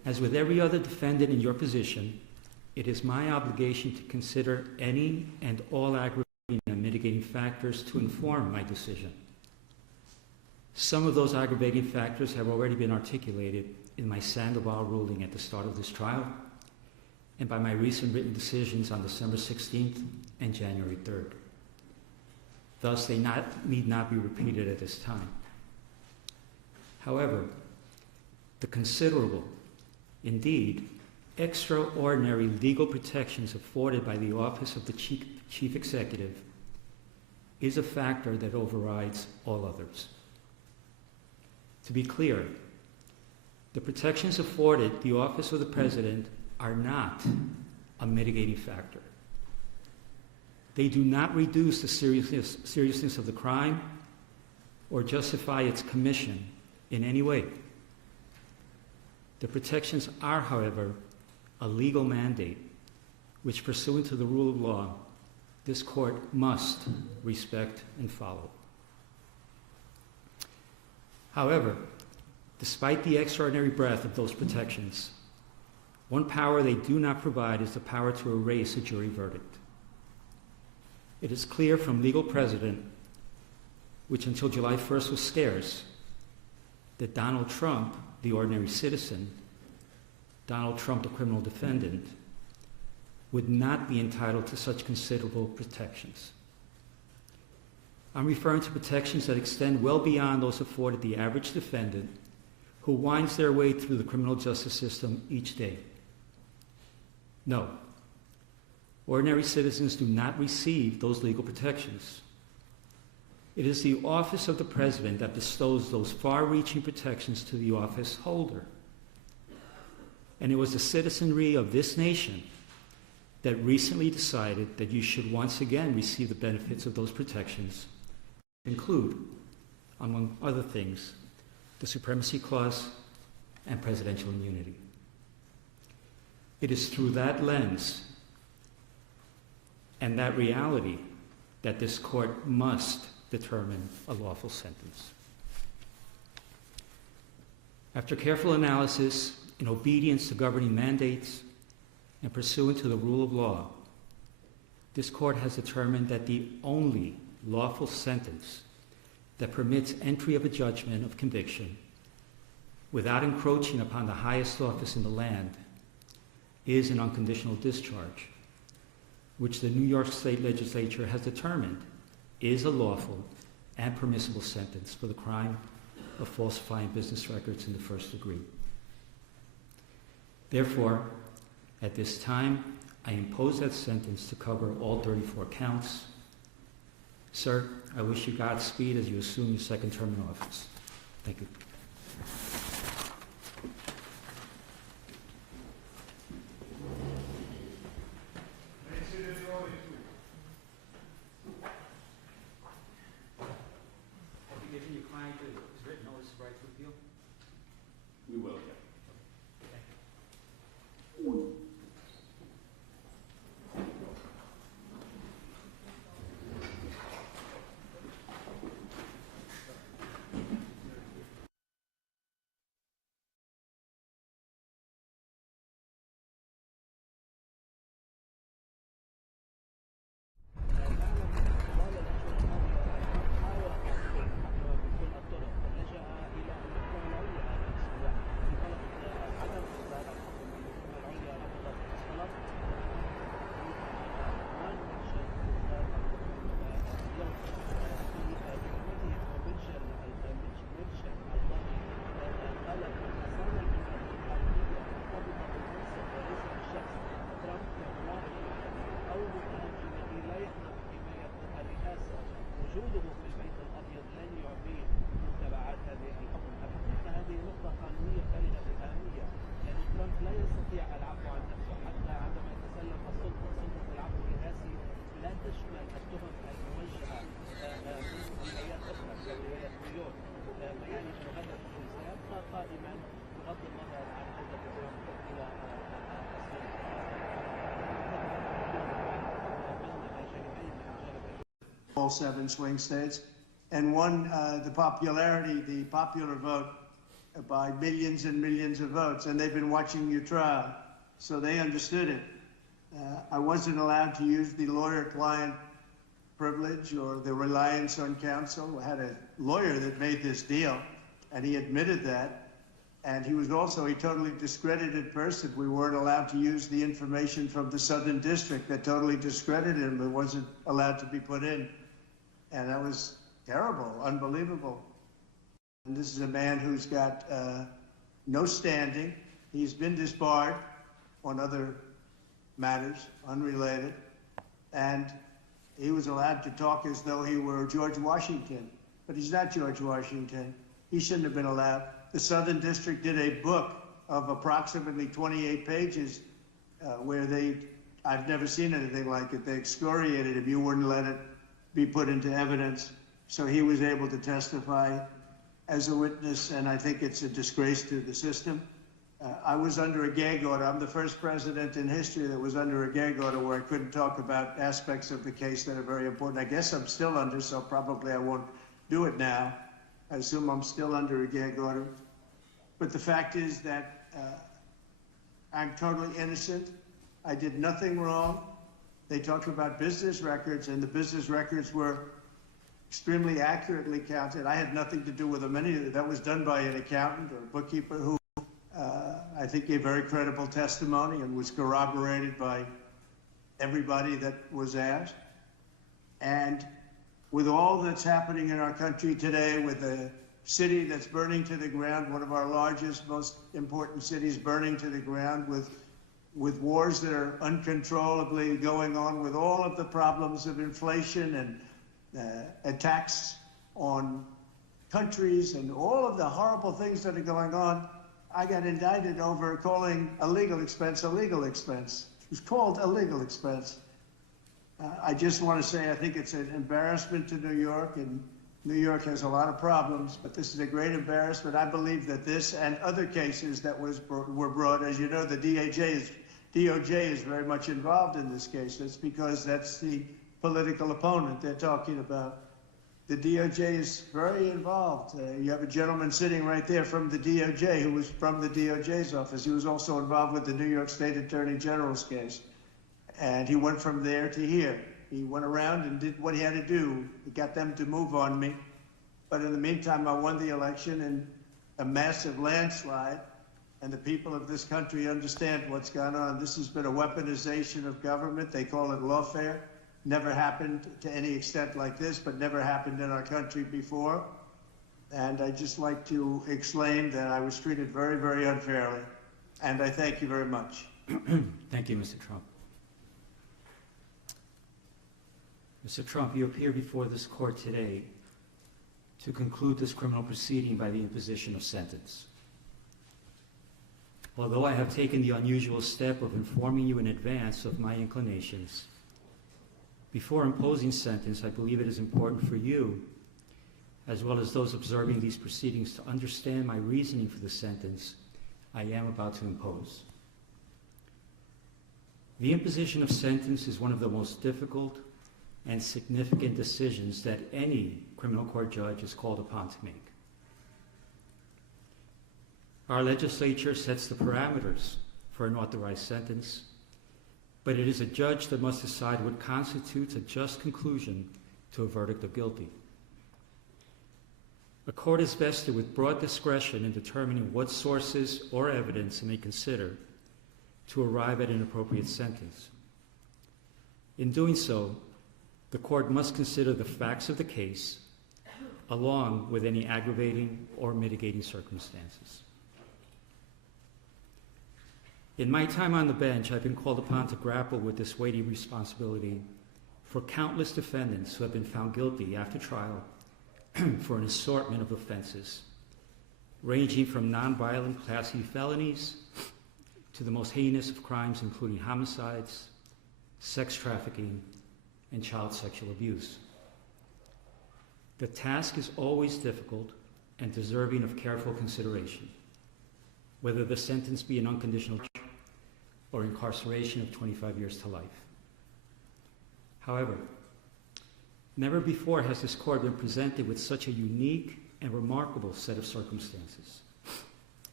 As with every other defendant in your position, it is my obligation to consider any and all aggravating and mitigating factors to inform my decision. Some of those aggravating factors have already been articulated in my Sandoval ruling at the start of this trial and by my recent written decisions on December 16th and January 3rd. Thus, they need not be repeated at this time. However, the considerable, indeed, extraordinary legal protections afforded by the office of the Chief Executive is a factor that overrides all others. To be clear, the protections afforded the office of the President are not a mitigating factor. They do not reduce the seriousness of the crime or justify its commission in any way. The protections are, however, a legal mandate which, pursuant to the rule of law, this court must respect and follow. However, despite the extraordinary breadth of those protections, one power they do not provide is the power to erase a jury verdict. It is clear from legal precedent, which until July 1st was scarce, that Donald Trump, the ordinary citizen, Donald Trump, the criminal defendant, would not be entitled to such considerable protections. I'm referring to protections that extend well beyond those afforded the average defendant who winds their way through the criminal justice system each day. No, ordinary citizens do not receive those legal protections. It is the office of the President that bestows those far-reaching protections to the office holder. And it was the citizenry of this nation that recently decided that you should once again receive the benefits of those protections, include, among other things, the Supremacy Clause and presidential immunity. It is through that lens and that reality that this court must determine a lawful sentence. After careful analysis, in obedience to governing mandates, and pursuant to the rule of law, this court has determined that the only lawful sentence that permits entry of a judgment of conviction without encroaching upon the highest office in the land is an unconditional discharge, which the New York State Legislature has determined is a lawful and permissible sentence for the crime of falsifying business records in the first degree. Therefore, at this time, I impose that sentence to cover all 34 counts. Sir, I wish you Godspeed as you assume your second term in office. Thank you. Have you given your client his written notice of right to appeal? We will, yeah. All 7 swing states, and won the popular vote by millions and millions of votes, and they've been watching your trial, so they understood it. I wasn't allowed to use the lawyer-client privilege or the reliance on counsel. I had a lawyer that made this deal, and he admitted that. And he was also a totally discredited person. We weren't allowed to use the information from the Southern District that totally discredited him. It wasn't allowed to be put in. And that was terrible, unbelievable. And this is a man who's got no standing. He's been disbarred on other matters, unrelated. And he was allowed to talk as though he were George Washington. But he's not George Washington. He shouldn't have been allowed. The Southern District did a book of approximately 28 pages where I've never seen anything like it. They excoriated him. You wouldn't let it be put into evidence. So he was able to testify as a witness, and I think it's a disgrace to the system. I was under a gag order. I'm the first president in history that was under a gag order where I couldn't talk about aspects of the case that are very important. I guess I'm still under, so probably I won't do it now. I assume I'm still under a gag order. But the fact is that I'm totally innocent. I did nothing wrong. They talk about business records, and the business records were extremely accurately counted. I had nothing to do with them. Any of that was done by an accountant or a bookkeeper who I think gave very credible testimony and was corroborated by everybody that was asked. And with all that's happening in our country today, with the city that's burning to the ground, one of our largest, most important cities burning to the ground, with wars that are uncontrollably going on, with all of the problems of inflation and attacks on countries and all of the horrible things that are going on, I got indicted over calling a legal expense a legal expense. It was called a legal expense. I just want to say I think it's an embarrassment to New York, and New York has a lot of problems, but this is a great embarrassment. I believe that this and other cases that were brought, as you know, the DOJ is very much involved in this case. That's because that's the political opponent they're talking about. The DOJ is very involved. You have a gentleman sitting right there from the DOJ who was from the DOJ's office. He was also involved with the New York State Attorney General's case. And he went from there to here. He went around and did what he had to do. He got them to move on me. But in the meantime, I won the election in a massive landslide. And the people of this country understand what's gone on. This has been a weaponization of government. They call it lawfare. Never happened to any extent like this, but never happened in our country before. And I'd just like to explain that I was treated very, very unfairly. And I thank you very much. Thank you, Mr. Trump. Mr. Trump, you appear before this court today to conclude this criminal proceeding by the imposition of sentence. Although I have taken the unusual step of informing you in advance of my inclinations, before imposing sentence, I believe it is important for you, as well as those observing these proceedings, to understand my reasoning for the sentence I am about to impose. The imposition of sentence is one of the most difficult and significant decisions that any criminal court judge is called upon to make. Our legislature sets the parameters for an authorized sentence, but it is a judge that must decide what constitutes a just conclusion to a verdict of guilty. A court is vested with broad discretion in determining what sources or evidence it may consider to arrive at an appropriate sentence. In doing so, the court must consider the facts of the case along with any aggravating or mitigating circumstances. In my time on the bench, I've been called upon to grapple with this weighty responsibility for countless defendants who have been found guilty after trial for an assortment of offenses, ranging from nonviolent Class E felonies to the most heinous of crimes, including homicides, sex trafficking, and child sexual abuse. The task is always difficult and deserving of careful consideration, whether the sentence be an unconditional or incarceration of 25 years to life. However, never before has this court been presented with such a unique and remarkable set of circumstances.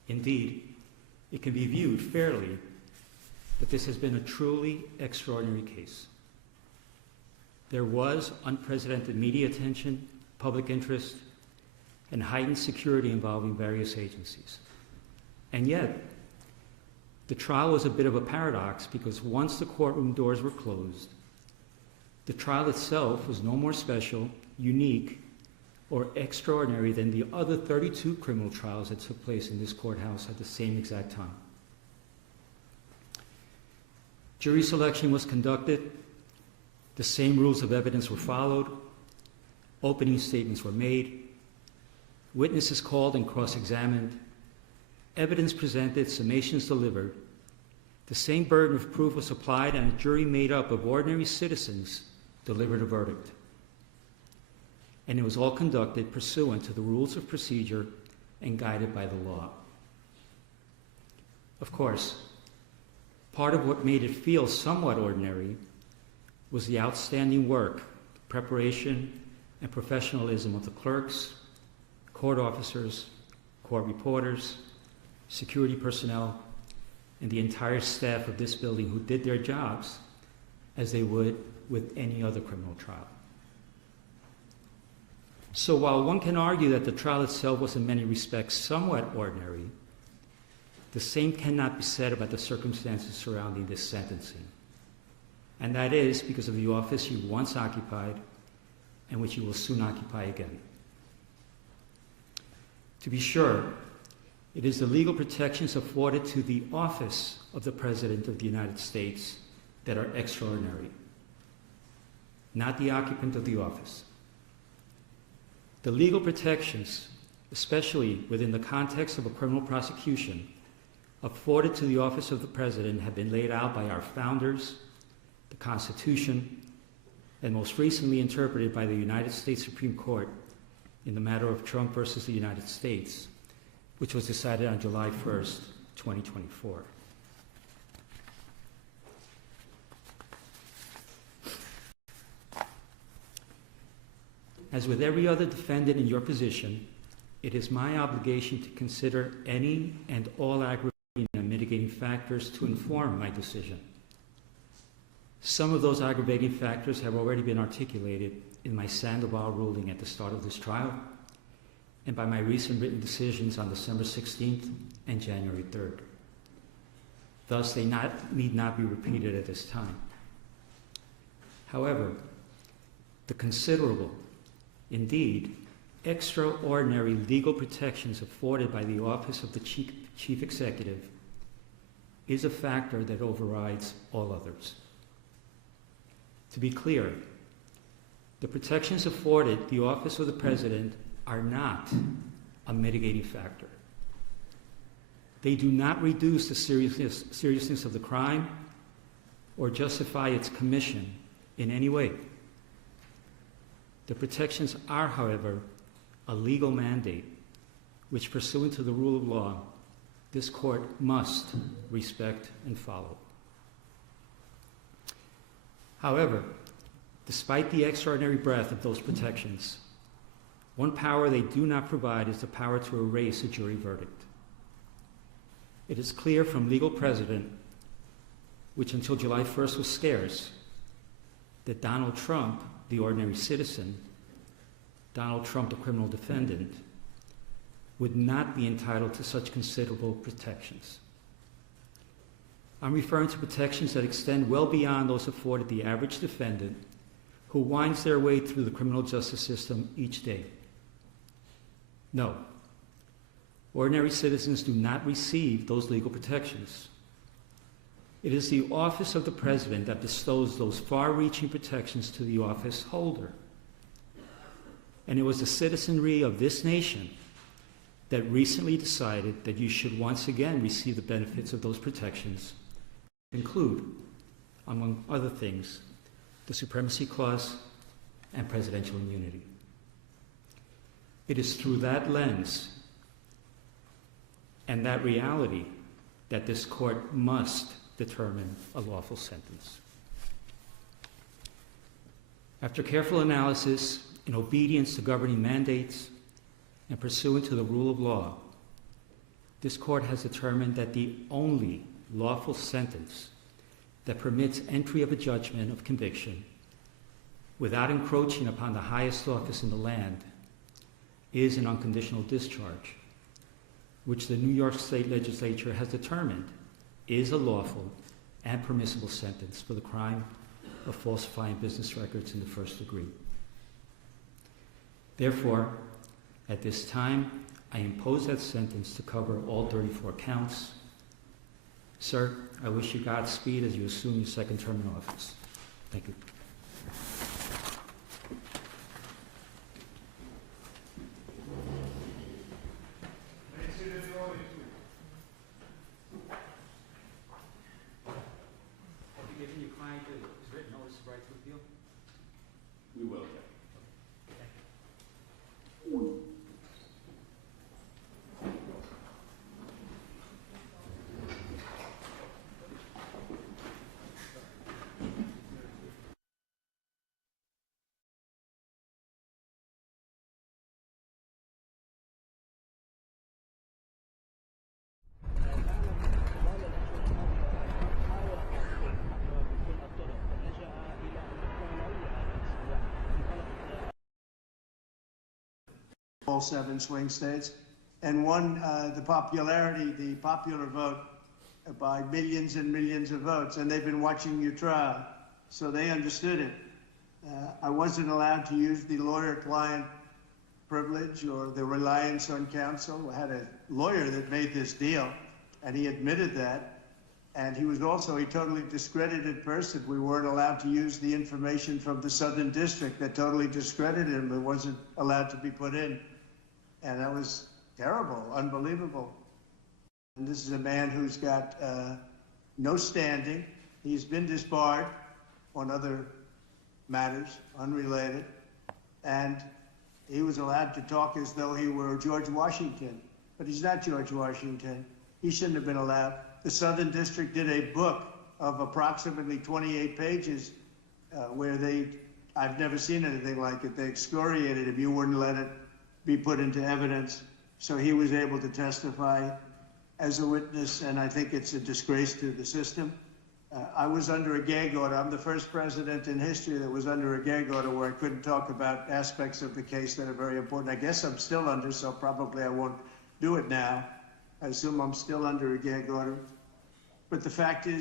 Indeed, it can be viewed fairly that this has been a truly extraordinary case. There was unprecedented media attention, public interest, and heightened security involving various agencies. And yet, the trial was a bit of a paradox because once the courtroom doors were closed, the trial itself was no more special, unique, or extraordinary than the other 32 criminal trials that took place in this courthouse at the same exact time. Jury selection was conducted, the same rules of evidence were followed, opening statements were made, witnesses called and cross-examined, evidence presented, summations delivered, the same burden of proof was applied, and a jury made up of ordinary citizens delivered a verdict. And it was all conducted pursuant to the rules of procedure and guided by the law. Of course, part of what made it feel somewhat ordinary was the outstanding work, preparation, and professionalism of the clerks, court officers, court reporters, security personnel, and the entire staff of this building who did their jobs as they would with any other criminal trial. So while one can argue that the trial itself was in many respects somewhat ordinary, the same cannot be said about the circumstances surrounding this sentencing. And that is because of the office you once occupied and which you will soon occupy again. To be sure, it is the legal protections afforded to the office of the President of the United States that are extraordinary, not the occupant of the office. The legal protections, especially within the context of a criminal prosecution, afforded to the office of the President have been laid out by our founders, the Constitution, and most recently interpreted by the United States Supreme Court in the matter of Trump versus the United States, which was decided on July 1st, 2024. As with every other defendant in your position, it is my obligation to consider any and all aggravating and mitigating factors to inform my decision. Some of those aggravating factors have already been articulated in my Sandoval ruling at the start of this trial and by my recent written decisions on December 16th and January 3rd. Thus, they need not be repeated at this time. However, the considerable, indeed, extraordinary legal protections afforded by the office of the Chief Executive is a factor that overrides all others. To be clear, the protections afforded the office of the President are not a mitigating factor. They do not reduce the seriousness of the crime or justify its commission in any way. The protections are, however, a legal mandate which, pursuant to the rule of law, this court must respect and follow. However, despite the extraordinary breadth of those protections, one power they do not provide is the power to erase a jury verdict. It is clear from legal precedent, which until July 1st was scarce, that Donald Trump, the ordinary citizen, Donald Trump, the criminal defendant, would not be entitled to such considerable protections. I'm referring to protections that extend well beyond those afforded the average defendant who winds their way through the criminal justice system each day. No, ordinary citizens do not receive those legal protections. It is the office of the President that bestows those far-reaching protections to the office holder. And it was the citizenry of this nation that recently decided that you should once again receive the benefits of those protections, include, among other things, the Supremacy Clause and presidential immunity. It is through that lens and that reality that this court must determine a lawful sentence. After careful analysis, in obedience to governing mandates, and pursuant to the rule of law, this court has determined that the only lawful sentence that permits entry of a judgment of conviction without encroaching upon the highest office in the land is an unconditional discharge, which the New York State Legislature has determined is a lawful and permissible sentence for the crime of falsifying business records in the first degree. Therefore, at this time, I impose that sentence to cover all 34 counts. Sir, I wish you Godspeed as you assume your second term in office. Thank you. Have you given your client his written notice of right to appeal? We will. All 7 swing states, and won the popular vote by millions and millions of votes, and they've been watching your trial, so they understood it. I wasn't allowed to use the lawyer-client privilege or the reliance on counsel. I had a lawyer that made this deal, and he admitted that, and he was also a totally discredited person. We weren't allowed to use the information from the Southern District that totally discredited him. It wasn't allowed to be put in. And that was terrible, unbelievable. And this is a man who's got no standing. He's been disbarred on other matters, unrelated. And he was allowed to talk as though he were George Washington. But he's not George Washington. He shouldn't have been allowed. The Southern District did a book of approximately 28 pages where I've never seen anything like it. They excoriated him. You wouldn't let it be put into evidence. So he was able to testify as a witness, and I think it's a disgrace to the system. I was under a gag order. I'm the first president in history that was under a gag order where I couldn't talk about aspects of the case that are very important. I guess I'm still under, so probably I won't do it now. I assume I'm still under a gag order. But the fact is,